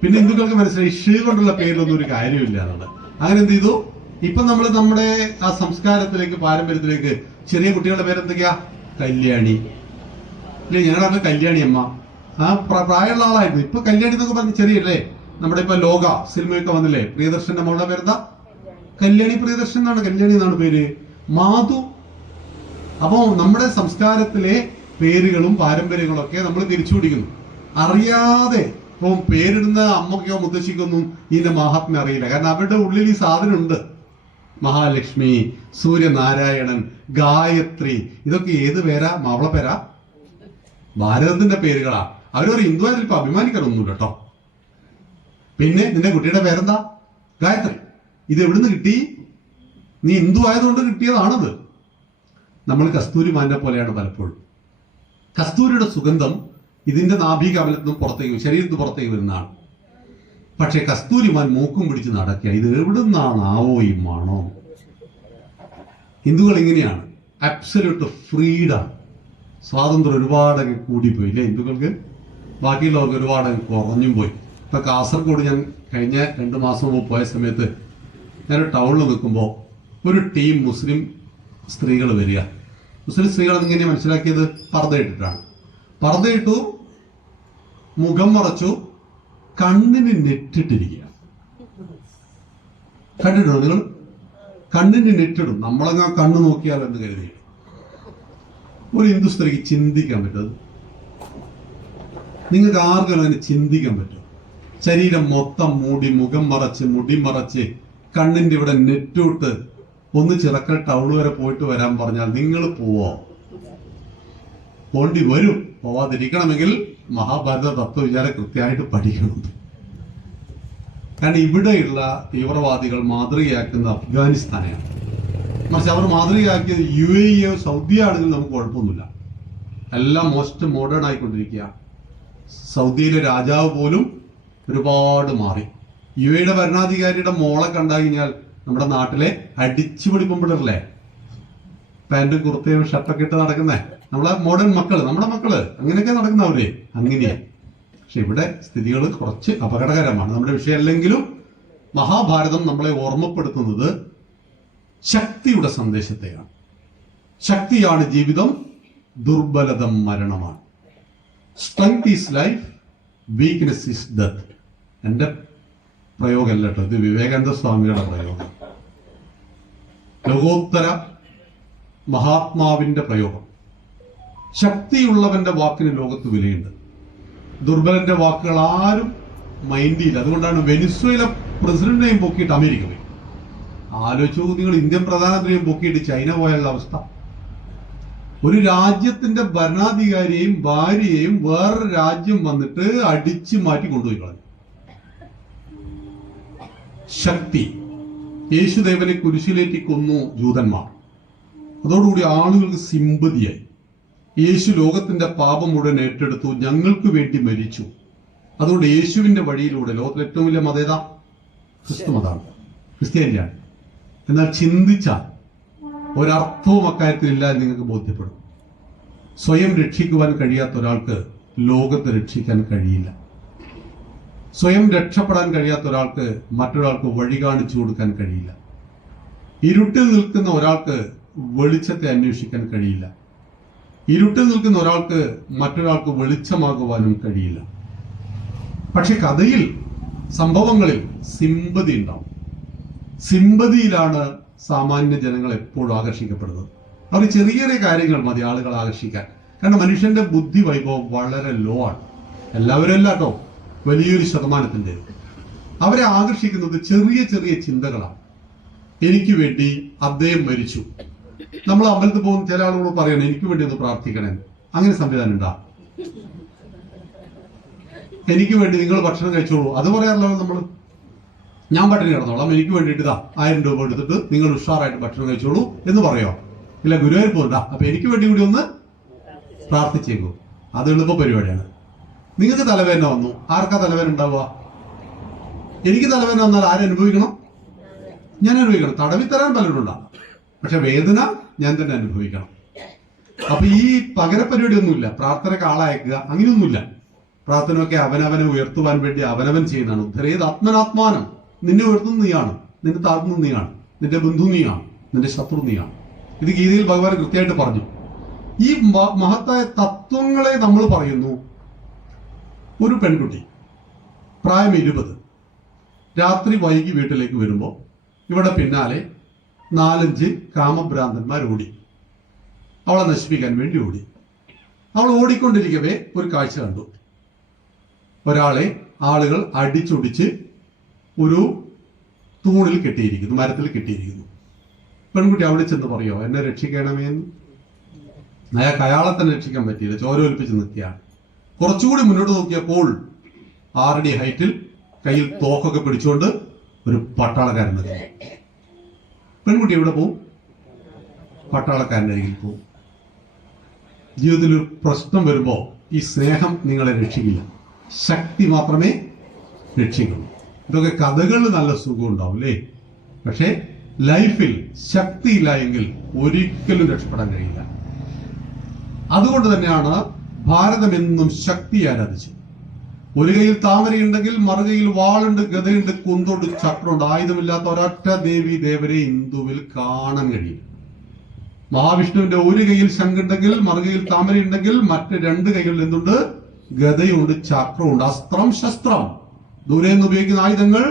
പിന്നെ ഹിന്ദുക്കൾക്ക് മനസ്സിലായി ഷ് കൊണ്ടുള്ള പേരിലൊന്നും ഒരു കാര്യമില്ല എന്നുള്ളത്. അങ്ങനെ എന്ത് ചെയ്തു? ഇപ്പൊ നമ്മൾ നമ്മുടെ ആ സംസ്കാരത്തിലേക്ക്, പാരമ്പര്യത്തിലേക്ക് ചെറിയ കുട്ടികളുടെ പേരെന്തൊക്കെയാ? കല്യാണി. ഇല്ലേ, ഞങ്ങളുടെ നാട്ടിൽ കല്യാണി അമ്മ. ആ പ്രായമുള്ള ആളായിരുന്നു. ഇപ്പൊ കല്യാണി എന്നൊക്കെ പറഞ്ഞ് ചെറിയല്ലേ. നമ്മുടെ ഇപ്പൊ ലോക സിനിമയൊക്കെ വന്നില്ലേ, പ്രിയദർശന്റെ മോളുടെ പേരെന്താ? കല്യാണി പ്രിയദർശൻ എന്നാണ്, കല്യാണി എന്നാണ് പേര്. മാധു. അപ്പോ നമ്മുടെ സംസ്കാരത്തിലെ പേരുകളും പാരമ്പര്യങ്ങളും ഒക്കെ നമ്മൾ തിരിച്ചു പിടിക്കുന്നു അറിയാതെ. ഇപ്പം പേരിടുന്ന അമ്മയ്ക്കോ മുത്തശ്ശിക്കൊന്നും ഇതിന്റെ മഹാത്മ്യം അറിയില്ല. കാരണം അവരുടെ ഉള്ളിൽ ഈ സാധനം ഉണ്ട്. മഹാലക്ഷ്മി, സൂര്യനാരായണൻ, ഗായത്രി, ഇതൊക്കെ ഏത് പേരാ? മാവള പേരാ? ഭാരതത്തിന്റെ പേരുകളാ. അവരൊരു ഹിന്ദു ആയാലും ഇപ്പൊ അഭിമാനിക്കാനൊന്നുമില്ല കേട്ടോ. പിന്നെ നിന്റെ കുട്ടിയുടെ പേരെന്താ? ഗായത്രി. ഇത് എവിടുന്ന് കിട്ടി? നീ ഹിന്ദു ആയതുകൊണ്ട് കിട്ടിയതാണത്. നമ്മൾ കസ്തൂരിമാനെ പോലെയാണ് പലപ്പോഴും. കസ്തൂരിയുടെ സുഗന്ധം ഇതിന്റെ നാഭീകമലത്തിൽ നിന്നും പുറത്തേക്ക്, ശരീരത്തിന് പുറത്തേക്ക് വരുന്നതാണ്. പക്ഷെ കസ്തൂരിമാൻ മൂക്കും പിടിച്ച് നടക്കുക. ഇത് എവിടുന്നാണാവോ ഈ മണോ? ഹിന്ദുക്കൾ ഇങ്ങനെയാണ്. അബ്സല്യൂട്ട് ഫ്രീഡം, സ്വാതന്ത്ര്യം ഒരുപാടൊക്കെ കൂടിപ്പോയി ഇല്ലേ ഹിന്ദുക്കൾക്ക്? ബാക്കിയുള്ളവർക്ക് ഒരുപാടൊക്കെ കുറഞ്ഞും പോയി. ഇപ്പൊ കാസർഗോഡ് ഞാൻ കഴിഞ്ഞ 2 മാസം മുമ്പ് പോയ സമയത്ത് ഞാൻ ടൗണിൽ നിൽക്കുമ്പോൾ ഒരു ടീം മുസ്ലിം സ്ത്രീകൾ വരിക. മുസ്ലിം സ്ത്രീകൾ അതിങ്ങനെ മനസ്സിലാക്കിയത് പർദ്ദയിട്ടിട്ടാണ്. പർദ്ദയിട്ടു, മുഖം മറച്ചു, കണ്ണിന് നെറ്റിട്ടിരിക്കുക. കണ്ടിട്ടോ നിങ്ങൾ? കണ്ണിന് നെറ്റിടും. നമ്മളങ്ങ് കണ്ണ് നോക്കിയാലോ എന്ന് കരുതി. ഒരു ഹിന്ദു സ്ത്രീക്ക് ചിന്തിക്കാൻ പറ്റും? നിങ്ങൾക്ക് ആർക്കും അങ്ങനെ ചിന്തിക്കാൻ പറ്റും? ശരീരം മൊത്തം മൂടി, മുഖം മറച്ച്, മുടി മറച്ച്, കണ്ണിന്റെ ഇവിടെ നെറ്റിട്ട് ഒന്ന് ചിറക്കൽ ടൗൺ വരെ പോയിട്ട് വരാൻ പറഞ്ഞാൽ നിങ്ങൾ പോവോ? പോണ്ടി വരും. പോവാതിരിക്കണമെങ്കിൽ മഹാഭാരത തത്വവിചാരം കൃത്യമായിട്ട് പഠിക്കണം. കാരണം ഇവിടെയുള്ള തീവ്രവാദികൾ മാതൃകയാക്കുന്ന അഫ്ഗാനിസ്ഥാനെയാണ്. മറിച്ച് അവർ മാതൃകയാക്കിയത് UAE സൗദി ആണെങ്കിൽ നമുക്ക് കുഴപ്പമൊന്നുമില്ല. എല്ലാം മോസ്റ്റ് മോഡേൺ ആയിക്കൊണ്ടിരിക്കുക. സൗദിയിലെ രാജാവ് പോലും ഒരുപാട് മാറി. UAE ഭരണാധികാരിയുടെ മോളെ കണ്ടു കഴിഞ്ഞാൽ നമ്മുടെ നാട്ടിലെ അടിച്ചു പിടിപ്പുമ്പോഴല്ലേ പാന്റും കുർത്തയും ഷർട്ടൊക്കെ ഇട്ട് നടക്കുന്നേ നമ്മളെ മോഡേൺ മക്കള്, നമ്മുടെ മക്കള് അങ്ങനെയൊക്കെ നടക്കുന്നവരെ അങ്ങനെയാ. പക്ഷെ ഇവിടെ സ്ഥിതികൾ കുറച്ച് അപകടകരമാണ്. നമ്മുടെ വിഷയമല്ലെങ്കിലും മഹാഭാരതം നമ്മളെ ഓർമ്മപ്പെടുത്തുന്നത് ശക്തിയുടെ സന്ദേശത്തെയാണ്. ശക്തിയാണ് ജീവിതം, ദുർബലതം മരണമാണ്. Strength is life, weakness is death. എന്റെ പ്രയോഗമല്ല കേട്ടോ, ഇത് വിവേകാനന്ദ സ്വാമിയുടെ പ്രയോഗം, ലോകോത്തര മഹാത്മാവിന്റെ പ്രയോഗം. ശക്തിയുള്ളവന്റെ വാക്കിന് ലോകത്ത് വിലയുണ്ട്. ദുർബലന്റെ വാക്കുകൾ ആരും മൈൻഡ് ചെയ്യില്ല. അതുകൊണ്ടാണ് വെനിസ്വേല പ്രസിഡന്റിനെയും പൊക്കിയിട്ട് അമേരിക്ക പോയി. ആലോചിച്ചു നോക്കൂ നിങ്ങൾ, ഇന്ത്യൻ പ്രധാനമന്ത്രിയെയും പൊക്കിയിട്ട് ചൈന പോയുള്ള അവസ്ഥ. ഒരു രാജ്യത്തിന്റെ ഭരണാധികാരിയെയും ഭാര്യയെയും വേറൊരു രാജ്യം വന്നിട്ട് അടിച്ചു മാറ്റി കൊണ്ടുപോയി കളഞ്ഞു. ശക്തി. യേശുദേവനെ കുരിശിലേറ്റി കൊന്നു ജൂതന്മാർ. അതോടുകൂടി ആളുകൾക്ക് സിമ്പതിയായി. യേശു ലോകത്തിന്റെ പാപം മുഴുവൻ ഏറ്റെടുത്തു, ഞങ്ങൾക്ക് വേണ്ടി മരിച്ചു. അതുകൊണ്ട് യേശുവിന്റെ വഴിയിലൂടെ ലോകത്തിലെ ഏറ്റവും വലിയ മതേതാ? ക്രിസ്തു മതമാണ്, ക്രിസ്ത്യാനിയാണ്. എന്നാൽ ചിന്തിച്ചാൽ ഒരർത്ഥവും അക്കാര്യത്തിലില്ല എന്ന് നിങ്ങൾക്ക് ബോധ്യപ്പെടും. സ്വയം രക്ഷിക്കുവാൻ കഴിയാത്ത ഒരാൾക്ക് ലോകത്തെ രക്ഷിക്കാൻ കഴിയില്ല. സ്വയം രക്ഷപ്പെടാൻ കഴിയാത്ത ഒരാൾക്ക് മറ്റൊരാൾക്ക് വഴി കാണിച്ചു കൊടുക്കാൻ കഴിയില്ല. ഇരുട്ടിൽ നിൽക്കുന്ന ഒരാൾക്ക് വെളിച്ചത്തെ അന്വേഷിക്കാൻ കഴിയില്ല. ഇരുട്ടിൽ നിൽക്കുന്ന ഒരാൾക്ക് മറ്റൊരാൾക്ക് വെളിച്ചമാകുവാനും കഴിയില്ല. പക്ഷെ കഥയിൽ, സംഭവങ്ങളിൽ സിമ്പതി ഉണ്ടാവും. സിമ്പതിയിലാണ് സാമാന്യ ജനങ്ങൾ എപ്പോഴും ആകർഷിക്കപ്പെടുന്നത്. അവർ ചെറിയ ചെറിയ കാര്യങ്ങൾ മതി ആളുകൾ ആകർഷിക്കാൻ. കാരണം മനുഷ്യന്റെ ബുദ്ധി വൈഭവം വളരെ ലോ ആണ്. എല്ലാവരും അല്ല കേട്ടോ, വലിയൊരു ശതമാനത്തിന്റെ. അവരെ ആകർഷിക്കുന്നത് ചെറിയ ചെറിയ ചിന്തകളാണ്. എനിക്ക് വേണ്ടി അദ്ദേഹം മരിച്ചു. നമ്മൾ അമ്പലത്തിൽ പോകുന്ന ചില ആളുകളോട് പറയണം എനിക്ക് വേണ്ടി ഒന്ന് പ്രാർത്ഥിക്കണേ. അങ്ങനെ സംവിധാനം ഉണ്ടാ? എനിക്ക് വേണ്ടി നിങ്ങൾ ഭക്ഷണം കഴിച്ചോളൂ അത് പറയാറില്ല നമ്മൾ. ഞാൻ പട്ടിണി കിടന്നോളാം, എനിക്ക് വേണ്ടിയിട്ട് 1000 രൂപ എടുത്തിട്ട് നിങ്ങൾ ഉഷാറായിട്ട് ഭക്ഷണം കഴിച്ചോളൂ എന്ന് പറയോ? ഇല്ല, ഗുരുവായൂർ പോകണ്ട, അപ്പൊ എനിക്ക് വേണ്ടി കൂടി ഒന്ന് പ്രാർത്ഥിച്ചേക്കൂ. അത് എളുപ്പ പരിപാടിയാണ്. നിങ്ങൾക്ക് തലവേദന വന്നു, ആർക്കാ തലവേദന ഉണ്ടാവുക? എനിക്ക് തലവേദന വന്നാൽ ആരനുഭവിക്കണം? ഞാൻ അനുഭവിക്കണം. തടവി തരാൻ പലരുണ്ടാകും, പക്ഷെ വേദന ഞാൻ തന്നെ അനുഭവിക്കണം. അപ്പൊ ഈ പകരപ്പരിപാടി ഒന്നുമില്ല. പ്രാർത്ഥനയ്ക്ക് ആളയക്കുക അങ്ങനെയൊന്നുമില്ല. പ്രാർത്ഥനയൊക്കെ അവനവനെ ഉയർത്തുവാൻ വേണ്ടി അവനവൻ ചെയ്യുന്നതാണ്. ഉദ്ധരേത് ആത്മനാത്മാനം. നിന്നെ ഉയർത്തുന്ന നീയാണ്, നിന്നെ താഴ്ത്തുന്ന നീയാണ്, നിന്റെ ബന്ധു നീയാണ്, നിന്റെ ശത്രു നീയാണ്. ഇത് ഗീതയിൽ ഭഗവാൻ കൃത്യമായിട്ട് പറഞ്ഞു. ഈ മഹത്തായ തത്വങ്ങളെ നമ്മൾ പറയുന്നു. ഒരു പെൺകുട്ടി പ്രായം 20 രാത്രി വൈകി വീട്ടിലേക്ക് വരുമ്പോൾ ഇവിടെ പിന്നാലെ 4-5 കാമഭ്രാന്തന്മാർ ഓടി. അവളെ നശിപ്പിക്കാൻ വേണ്ടി ഓടി. അവൾ ഓടിക്കൊണ്ടിരിക്കവേ ഒരു കാഴ്ച കണ്ടു. ഒരാളെ ആളുകൾ അടിച്ചൊടിച്ച് ഒരു തൂണിൽ കെട്ടിയിരിക്കുന്നു, മരത്തിൽ കെട്ടിയിരിക്കുന്നു. പെൺകുട്ടി അവിടെ ചെന്ന് പറയോ, എന്നെ രക്ഷിക്കണമേ എന്ന്. അയാളെ തന്നെ രക്ഷിക്കാൻ പറ്റിയില്ല, ചോര ഒലിപ്പിച്ച് നിൽക്കുകയാണ്. കുറച്ചുകൂടി മുന്നോട്ട് നോക്കിയപ്പോൾ 6 അടി ഹൈറ്റിൽ കയ്യിൽ തോക്കൊക്കെ പിടിച്ചുകൊണ്ട് ഒരു പട്ടാളക്കാരൻ നിൽക്കുന്നു. പെൺകുട്ടി എവിടെ പോവും? പട്ടാളക്കാരൻ്റെ അരികിൽ പോവും. ജീവിതത്തിൽ ഒരു പ്രശ്നം വരുമ്പോൾ ഈ സ്നേഹം നിങ്ങളെ രക്ഷിക്കില്ല, ശക്തി മാത്രമേ രക്ഷിക്കുള്ളൂ. ഇതൊക്കെ കഥകളിൽ നല്ല സുഖം ഉണ്ടാവും അല്ലേ? പക്ഷേ ലൈഫിൽ ശക്തിയില്ല എങ്കിൽ ഒരിക്കലും രക്ഷപ്പെടാൻ കഴിയില്ല. അതുകൊണ്ട് തന്നെയാണ് ഭാരതം എന്നും ശക്തി ആരാധിച്ചത്. ഒരു കയ്യിൽ താമരയുണ്ടെങ്കിൽ മറുകയിൽ വാളുണ്ട്, ഗതയുണ്ട്, കുന്തുണ്ട്, ചക്രമുണ്ട്. ആയുധമില്ലാത്ത ഒരൊറ്റ ദേവി ദേവരെ ഹിന്ദുവിൽ കാണാൻ കഴിയും. മഹാവിഷ്ണുവിന്റെ ഒരു കയ്യിൽ ശംഖുണ്ടെങ്കിൽ മറുകയിൽ താമരയുണ്ടെങ്കിൽ മറ്റ് 2 കൈകളിൽ എന്തുണ്ട്? ഗതയുണ്ട്, ചക്രമുണ്ട്. അസ്ത്രം ശസ്ത്രം. ദൂരെ നിന്ന് ഉപയോഗിക്കുന്ന ആയുധങ്ങൾ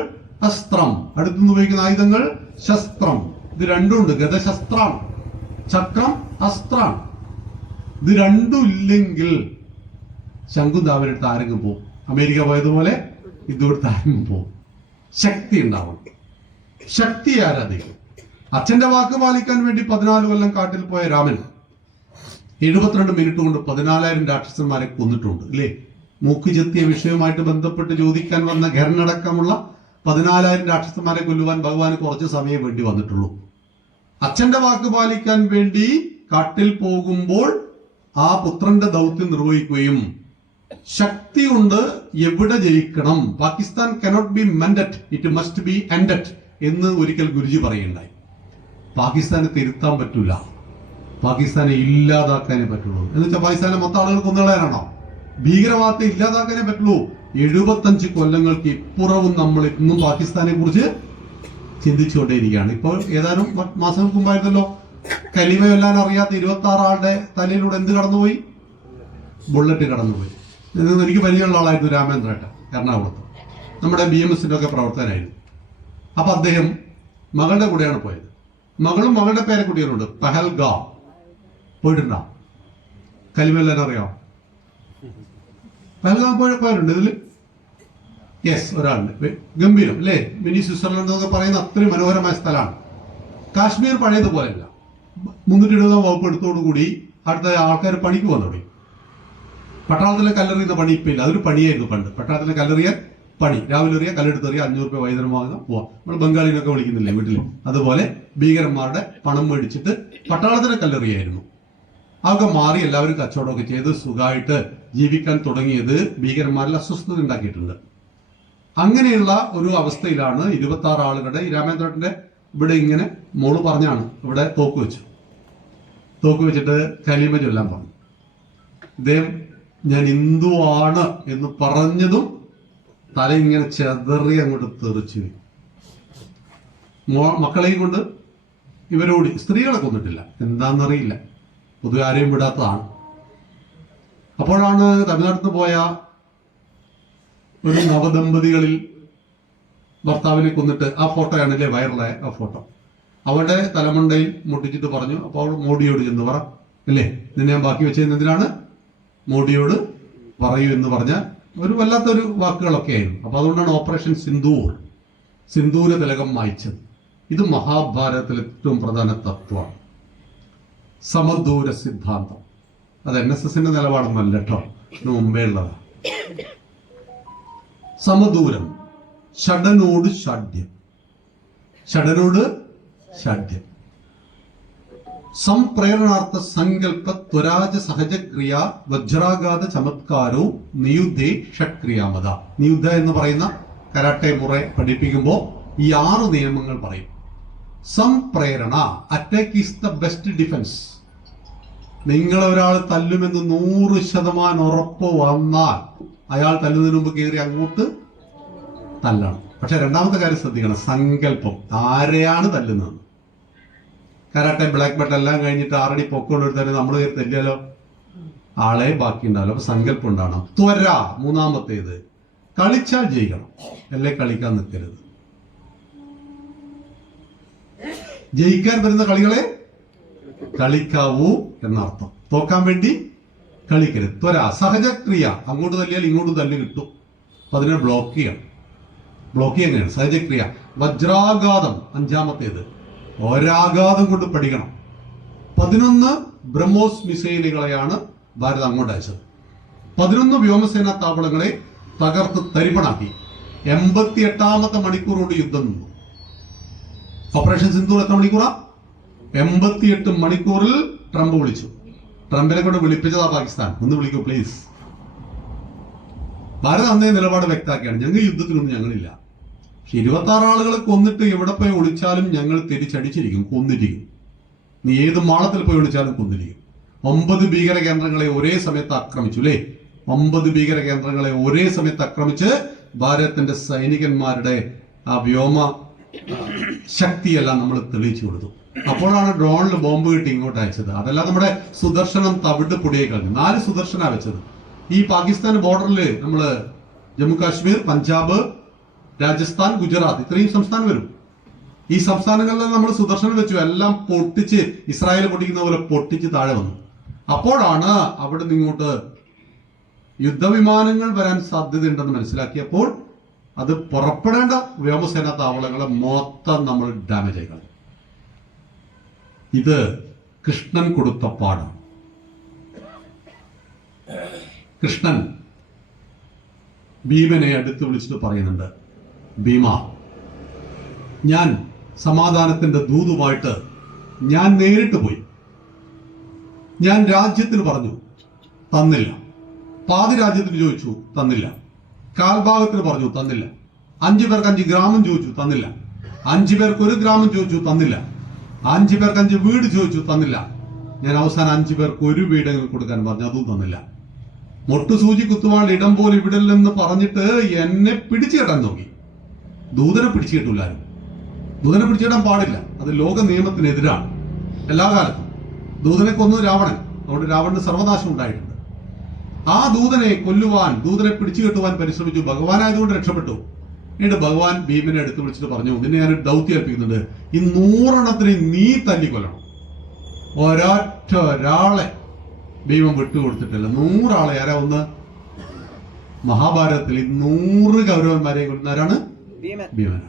അസ്ത്രം, അടുത്തുനിന്ന് ഉപയോഗിക്കുന്ന ആയുധങ്ങൾ ശസ്ത്രം. ഇത് രണ്ടും ഉണ്ട്. ഗതശസ്ത്രാണ്, ചക്രം അസ്ത്രാണ്. ഇത് രണ്ടും ഇല്ലെങ്കിൽ ശംഖും താമരയെടുത്ത് ആരെങ്കിലും പോകും. അമേരിക്ക പോയതുപോലെ ഇതുകൊടുത്ത് ആരെങ്കിലും പോകും. ശക്തി ഉണ്ടാവും, ശക്തി ആരാധിക്കും. അച്ഛന്റെ വാക്ക് പാലിക്കാൻ വേണ്ടി 14 കൊല്ലം കാട്ടിൽ പോയ രാമൻ 72 മിനിറ്റ് കൊണ്ട് 14,000 രാക്ഷസന്മാരെ കൊന്നിട്ടുണ്ട് അല്ലേ? മൂക്ക് ചെത്തിയ വിഷയവുമായിട്ട് ബന്ധപ്പെട്ട് ചോദിക്കാൻ വന്ന ഘരനടക്കമുള്ള 14,000 രാക്ഷസന്മാരെ കൊല്ലുവാൻ ഭഗവാന് കുറച്ച് സമയം വേണ്ടി വന്നിട്ടുള്ളൂ. അച്ഛന്റെ വാക്ക് പാലിക്കാൻ വേണ്ടി കാട്ടിൽ പോകുമ്പോൾ ആ പുത്രന്റെ ദൗത്യം നിർവഹിക്കുകയും ശക്തി കൊണ്ട് എവിടെ ജയിക്കണം, Pakistan cannot be mended, it must be ended എന്ന് ഒരിക്കൽ ഗുരുജി പറയുണ്ടായി. പാകിസ്ഥാനെ തിരുത്താൻ പറ്റൂല, പാകിസ്ഥാനെ ഇല്ലാതാക്കാനേ പറ്റുള്ളൂ. എന്ന് വെച്ചാൽ പാകിസ്ഥാനെ മൊത്തം ആളുകൾ കൊന്നുകളയാനാണോ? ഭീകരവാദത്തെ ഇല്ലാതാക്കാനേ പറ്റുള്ളൂ. 75 കൊല്ലങ്ങൾക്ക് ഇപ്പുറവും നമ്മൾ ഇന്നും പാകിസ്ഥാനെ കുറിച്ച് ചിന്തിച്ചുകൊണ്ടേയിരിക്കുകയാണ്. ഇപ്പോൾ ഏതാനും മാസങ്ങൾക്ക് മുമ്പായിരുന്നല്ലോ കലിമ ചൊല്ലാൻ അറിയാത്ത 26 ആളുടെ തലയിലൂടെ എന്ത് കടന്നുപോയി? ബുള്ളറ്റ് കടന്നുപോയി. എനിക്ക് പരിചയമുള്ള ആളായിരുന്നു രാമേന്ദ്രേട്ട, എറണാകുളത്ത് നമ്മുടെ BMSന്റെ ഒക്കെ പ്രവർത്തകനായിരുന്നു. അപ്പൊ അദ്ദേഹം മകളുടെ കൂടെയാണ് പോയത്. മകളും മകളുടെ പേരക്കുട്ടികളുണ്ട്. പഹൽഗാം പോയിട്ടുണ്ടോ? കലിമല്ലാൻ അറിയാം? പഹൽഗാം പോയിട്ടുണ്ട് ഇതില്? യെസ്, ഒരാളുണ്ട്. ഗംഭീരം അല്ലേ? മിനി സ്വിറ്റ്സർലൻഡ് എന്നൊക്കെ പറയുന്ന അത്രയും മനോഹരമായ സ്ഥലമാണ്. കാശ്മീർ പഴയതുപോലെയല്ല. 320 വകുപ്പ് എടുത്തോടുകൂടി അടുത്ത ആൾക്കാർ പണിക്ക് വന്നു തുടങ്ങി. പട്ടാളത്തിലെ കല്ലെറിയുന്ന പണി ഇപ്പം ഇല്ല, അതൊരു പണിയായിരുന്നു പണ്ട്. പട്ടാളത്തിലെ കല്ലെറിയാൻ പണി, രാവിലെ എറിയാൻ, കല്ലെടുത്തെറിയാൻ, 500 രൂപ വൈദ്യുതി വാങ്ങുക, പോവാം. നമ്മൾ ബംഗാളിനൊക്കെ വിളിക്കുന്നില്ലേ വീട്ടിൽ, അതുപോലെ ഭീകരന്മാരുടെ പണം മേടിച്ചിട്ട് പട്ടാളത്തിലെ കല്ലെറിയായിരുന്നു. അതൊക്കെ മാറി എല്ലാവരും കച്ചവടമൊക്കെ ചെയ്ത് സുഖമായിട്ട് ജീവിക്കാൻ തുടങ്ങിയത് ഭീകരന്മാരിൽ അസ്വസ്ഥത ഉണ്ടാക്കിയിട്ടുണ്ട്. അങ്ങനെയുള്ള ഒരു അവസ്ഥയിലാണ് 26 ആളുകളുടെ ഈ രാമേന്ദ്രന്റെ ഇവിടെ ഇങ്ങനെ മോള് പറഞ്ഞാണ് ഇവിടെ തോക്ക് വെച്ചിട്ട് കലിമ ചൊല്ലാൻ പറഞ്ഞു. ഇദ്ദേഹം ഞാൻ ഹിന്ദുവാണ് എന്ന് പറഞ്ഞതും തല ഇങ്ങനെ ചെതറി അങ്ങോട്ട് തെറിച്ചു. മക്കളെയും കൊണ്ട് ഇവരോടി. സ്ത്രീകളെ കൊന്നിട്ടില്ല, എന്താണെന്നറിയില്ല, പൊതുവെ ആരെയും വിടാത്തതാണ്. അപ്പോഴാണ് തമിഴ്നാട്ടിൽ നിന്ന് പോയ ഒരു നവദമ്പതികളിൽ ഭർത്താവിനെ കൊന്നിട്ട് ആ ഫോട്ടോയാണല്ലേ വൈറലായ ആ ഫോട്ടോ. അവളുടെ തലമണ്ടയിൽ മുട്ടിച്ചിട്ട് പറഞ്ഞു, അപ്പോൾ അവൾ മോഡിയോട് ചെന്ന് പറ അല്ലേ, നിന്നെ ഞാൻ ബാക്കി വെച്ചത് എന്തിനാണ്, മോഡിയോട് പറയൂ എന്ന് പറഞ്ഞാൽ ഒരു വല്ലാത്തൊരു വാക്കുകളൊക്കെ ആയിരുന്നു. അപ്പൊ അതുകൊണ്ടാണ് ഓപ്പറേഷൻ സിന്ദൂര തിലകം മായ്ച്ചത്. ഇത് മഹാഭാരതത്തിലെ ഏറ്റവും പ്രധാന തത്വമാണ്, സമദൂര സിദ്ധാന്തം. അത് NSSന്റെ നിലപാടൊന്നല്ല കേട്ടോ, ഇതിന് മുമ്പേ ഉള്ളതാണ്. സമദൂരം, ഷഡനോട് ഷാഢ്യം, സംപ്രേരണാർത്ഥ സങ്കല്പ ത്വരാജ സഹജക്രിയ വജ്രാഘാത ചമത്കാരോ നിയുദ്ധേ ഷഡ്ക്രിയാമത. നിയുദ്ധ എന്ന് പറയുന്ന കരാട്ടെ മുറ പഠിപ്പിക്കുമ്പോൾ ഈ 6 നിയമങ്ങൾ പറയും. സംപ്രേരണ, attack is the best defence. നിങ്ങൾ ഒരാൾ തല്ലുമെന്ന് 100% ഉറപ്പ് വന്നാൽ അയാൾ തല്ലുന്നതിന് മുമ്പ് കയറി അങ്ങോട്ട് തല്ലണം. പക്ഷെ രണ്ടാമത്തെ കാര്യം ശ്രദ്ധിക്കണം, സങ്കല്പം. ആരെയാണ് തല്ലുന്നത്? കരാട്ടെ ബ്ലാക്ക് ബെൽറ്റ് എല്ലാം കഴിഞ്ഞിട്ട് 6 അടി പൊക്കമുള്ള തന്നെ നമ്മൾ കയറി തല്ലിയാലോ? ആളെ ബാക്കി ഉണ്ടാവില്ല. അപ്പൊ സങ്കല്പം ഉണ്ടാവണം. ത്വര, മൂന്നാമത്തേത്. കളിച്ചാൽ ജയിക്കണം, അല്ലെ കളിക്കാൻ നിൽക്കരുത്. ജയിക്കാൻ വരുന്ന കളികളെ കളിക്കാവൂ എന്നർത്ഥം. തോക്കാൻ വേണ്ടി കളിക്കരുത്. ത്വര, സഹജക്രിയ. അങ്ങോട്ട് തല്ലിയാൽ ഇങ്ങോട്ട് തല്ല് കിട്ടും. അപ്പൊ അതിനെ ബ്ലോക്ക് ചെയ്യണം. ബ്ലോക്ക് ചെയ്യുകയാണ് സഹജക്രിയ. വജ്രാഘാതം, അഞ്ചാമത്തേത്. ഒരാഘാതം കൊണ്ട് പഠിക്കണം. 11 ബ്രഹ്മോസ് മിസൈലുകളെയാണ് ഭാരതം അങ്ങോട്ട് അയച്ചത്. 11 വ്യോമസേനാ താവളങ്ങളെ തകർത്ത് തരിപ്പണാക്കി. 88ാമത്തെ മണിക്കൂർ കൊണ്ട് യുദ്ധം നിന്നു. ഓപ്പറേഷൻ സിന്ദൂർ എത്ര മണിക്കൂറാ? 88 മണിക്കൂറിൽ ട്രംപ് വിളിച്ചു. ട്രംപിനെ കൊണ്ട് വിളിപ്പിച്ചതാ പാകിസ്ഥാൻ. ഒന്ന് വിളിക്കൂ പ്ലീസ്. ഭാരതം അന്നേ നിലപാട് വ്യക്തമാക്കിയാണ്, ഞങ്ങൾ യുദ്ധത്തിനൊന്നും ഞങ്ങളില്ല. പക്ഷെ 26 ആളുകളെ കൊന്നിട്ട് എവിടെ പോയി ഒളിച്ചാലും ഞങ്ങൾ തിരിച്ചടിച്ചിരിക്കും, കൊന്നിരിക്കും. നീ ഏത് മാളത്തിൽ പോയി ഒളിച്ചാലും കൊന്നിരിക്കും. 9 ഭീകര കേന്ദ്രങ്ങളെ ഒരേ സമയത്ത് ആക്രമിച്ചു അല്ലേ? 9 ഭീകര കേന്ദ്രങ്ങളെ ഒരേ സമയത്ത് ആക്രമിച്ച് ഭാരതത്തിന്റെ സൈനികന്മാരുടെ ആ വ്യോമ ശക്തിയെല്ലാം നമ്മൾ തെളിയിച്ചു കൊടുത്തു. അപ്പോഴാണ് ഡ്രോണിൽ ബോംബ് കിട്ടി ഇങ്ങോട്ട് അയച്ചത്. അതെല്ലാം നമ്മുടെ സുദർശനം തവിട്ട് പൊടിയെ കളഞ്ഞു. 4 സുദർശന വെച്ചത്. ഈ പാകിസ്ഥാൻ ബോർഡറിൽ നമ്മള് ജമ്മു കാശ്മീർ, പഞ്ചാബ്, രാജസ്ഥാൻ, ഗുജറാത്ത്, ഇത്രയും സംസ്ഥാനം വരും. ഈ സംസ്ഥാനങ്ങളിൽ നമ്മൾ സുദർശനം വെച്ചു. എല്ലാം പൊട്ടിച്ച് ഇസ്രായേൽ പൊട്ടിക്കുന്ന പോലെ പൊട്ടിച്ച് താഴെ വന്നു. അപ്പോഴാണ് അവിടെ നിന്ന് ഇങ്ങോട്ട് യുദ്ധവിമാനങ്ങൾ വരാൻ സാധ്യതയുണ്ടെന്ന് മനസ്സിലാക്കിയപ്പോൾ അത് പുറപ്പെടേണ്ട വ്യോമസേനാ താവളങ്ങളെ മൊത്തം നമ്മൾ ഡാമേജ് ആയി കളഞ്ഞു. ഇത് കൃഷ്ണൻ കൊടുത്ത പാഠം. കൃഷ്ണൻ ഭീമനെ അടുത്ത് വിളിച്ചിട്ട് പറയുന്നുണ്ട്, ഭീമ, ഞാൻ സമാധാനത്തിന്റെ ദൂതുമായിട്ട് ഞാൻ നേരിട്ട് പോയി. ഞാൻ രാജ്യത്തിന് പറഞ്ഞു, തന്നില്ല. പാതി രാജ്യത്തിന് ചോദിച്ചു, തന്നില്ല. കാൽഭാഗത്തിന് പറഞ്ഞു, തന്നില്ല. 5 പേർക്ക് 5 ഗ്രാമം ചോദിച്ചു, തന്നില്ല. 5 പേർക്ക് 1 ഗ്രാമം ചോദിച്ചു, തന്നില്ല. 5 പേർക്ക് 5 വീട് ചോദിച്ചു, തന്നില്ല. ഞാൻ അവസാനം 5 പേർക്ക് 1 വീടെങ്കിലും കൊടുക്കാൻ പറഞ്ഞു, അതും തന്നില്ല. മൊട്ടുസൂചി കുത്തുവാൾ ഇടം പോലെ ഇവിടില്ലെന്ന് പറഞ്ഞിട്ട് എന്നെ പിടിച്ചു കെട്ടാൻ നോക്കി. ദൂതനെ പിടിച്ചു കെട്ടൂലാരും. ദൂതനെ പിടിച്ചിടാൻ പാടില്ല. അത് ലോക നിയമത്തിനെതിരാണ്. എല്ലാ കാലത്തും ദൂതനെ കൊന്നു രാവണൻ. അതുകൊണ്ട് രാവണന് സർവനാശം ഉണ്ടായിട്ടുണ്ട്. ആ ദൂതനെ കൊല്ലുവാൻ, ദൂതനെ പിടിച്ചു കെട്ടുവാൻ പരിശ്രമിച്ചു. ഭഗവാനായതുകൊണ്ട് രക്ഷപ്പെട്ടു. എന്നിട്ട് ഭഗവാൻ ഭീമനെ അടുത്ത് വിളിച്ചിട്ട് പറഞ്ഞു, നിന്നെ ഞാനൊരു ദൗത്യം ഏൽപ്പിക്കുന്നുണ്ട്. ഈ 100 എണ്ണത്തിന് നീ തല്ലിക്കൊല്ലണം. ഒരൊറ്റ ഒരാളെ ഭീമൻ വിട്ടുകൊടുത്തിട്ടില്ല. 100 ആളെ. ആരാ ഒന്ന്? മഹാഭാരതത്തിൽ 100 കൗരവന്മാരെ കൊല്ലുന്ന ആരാണ്? ഭീമനാണ്.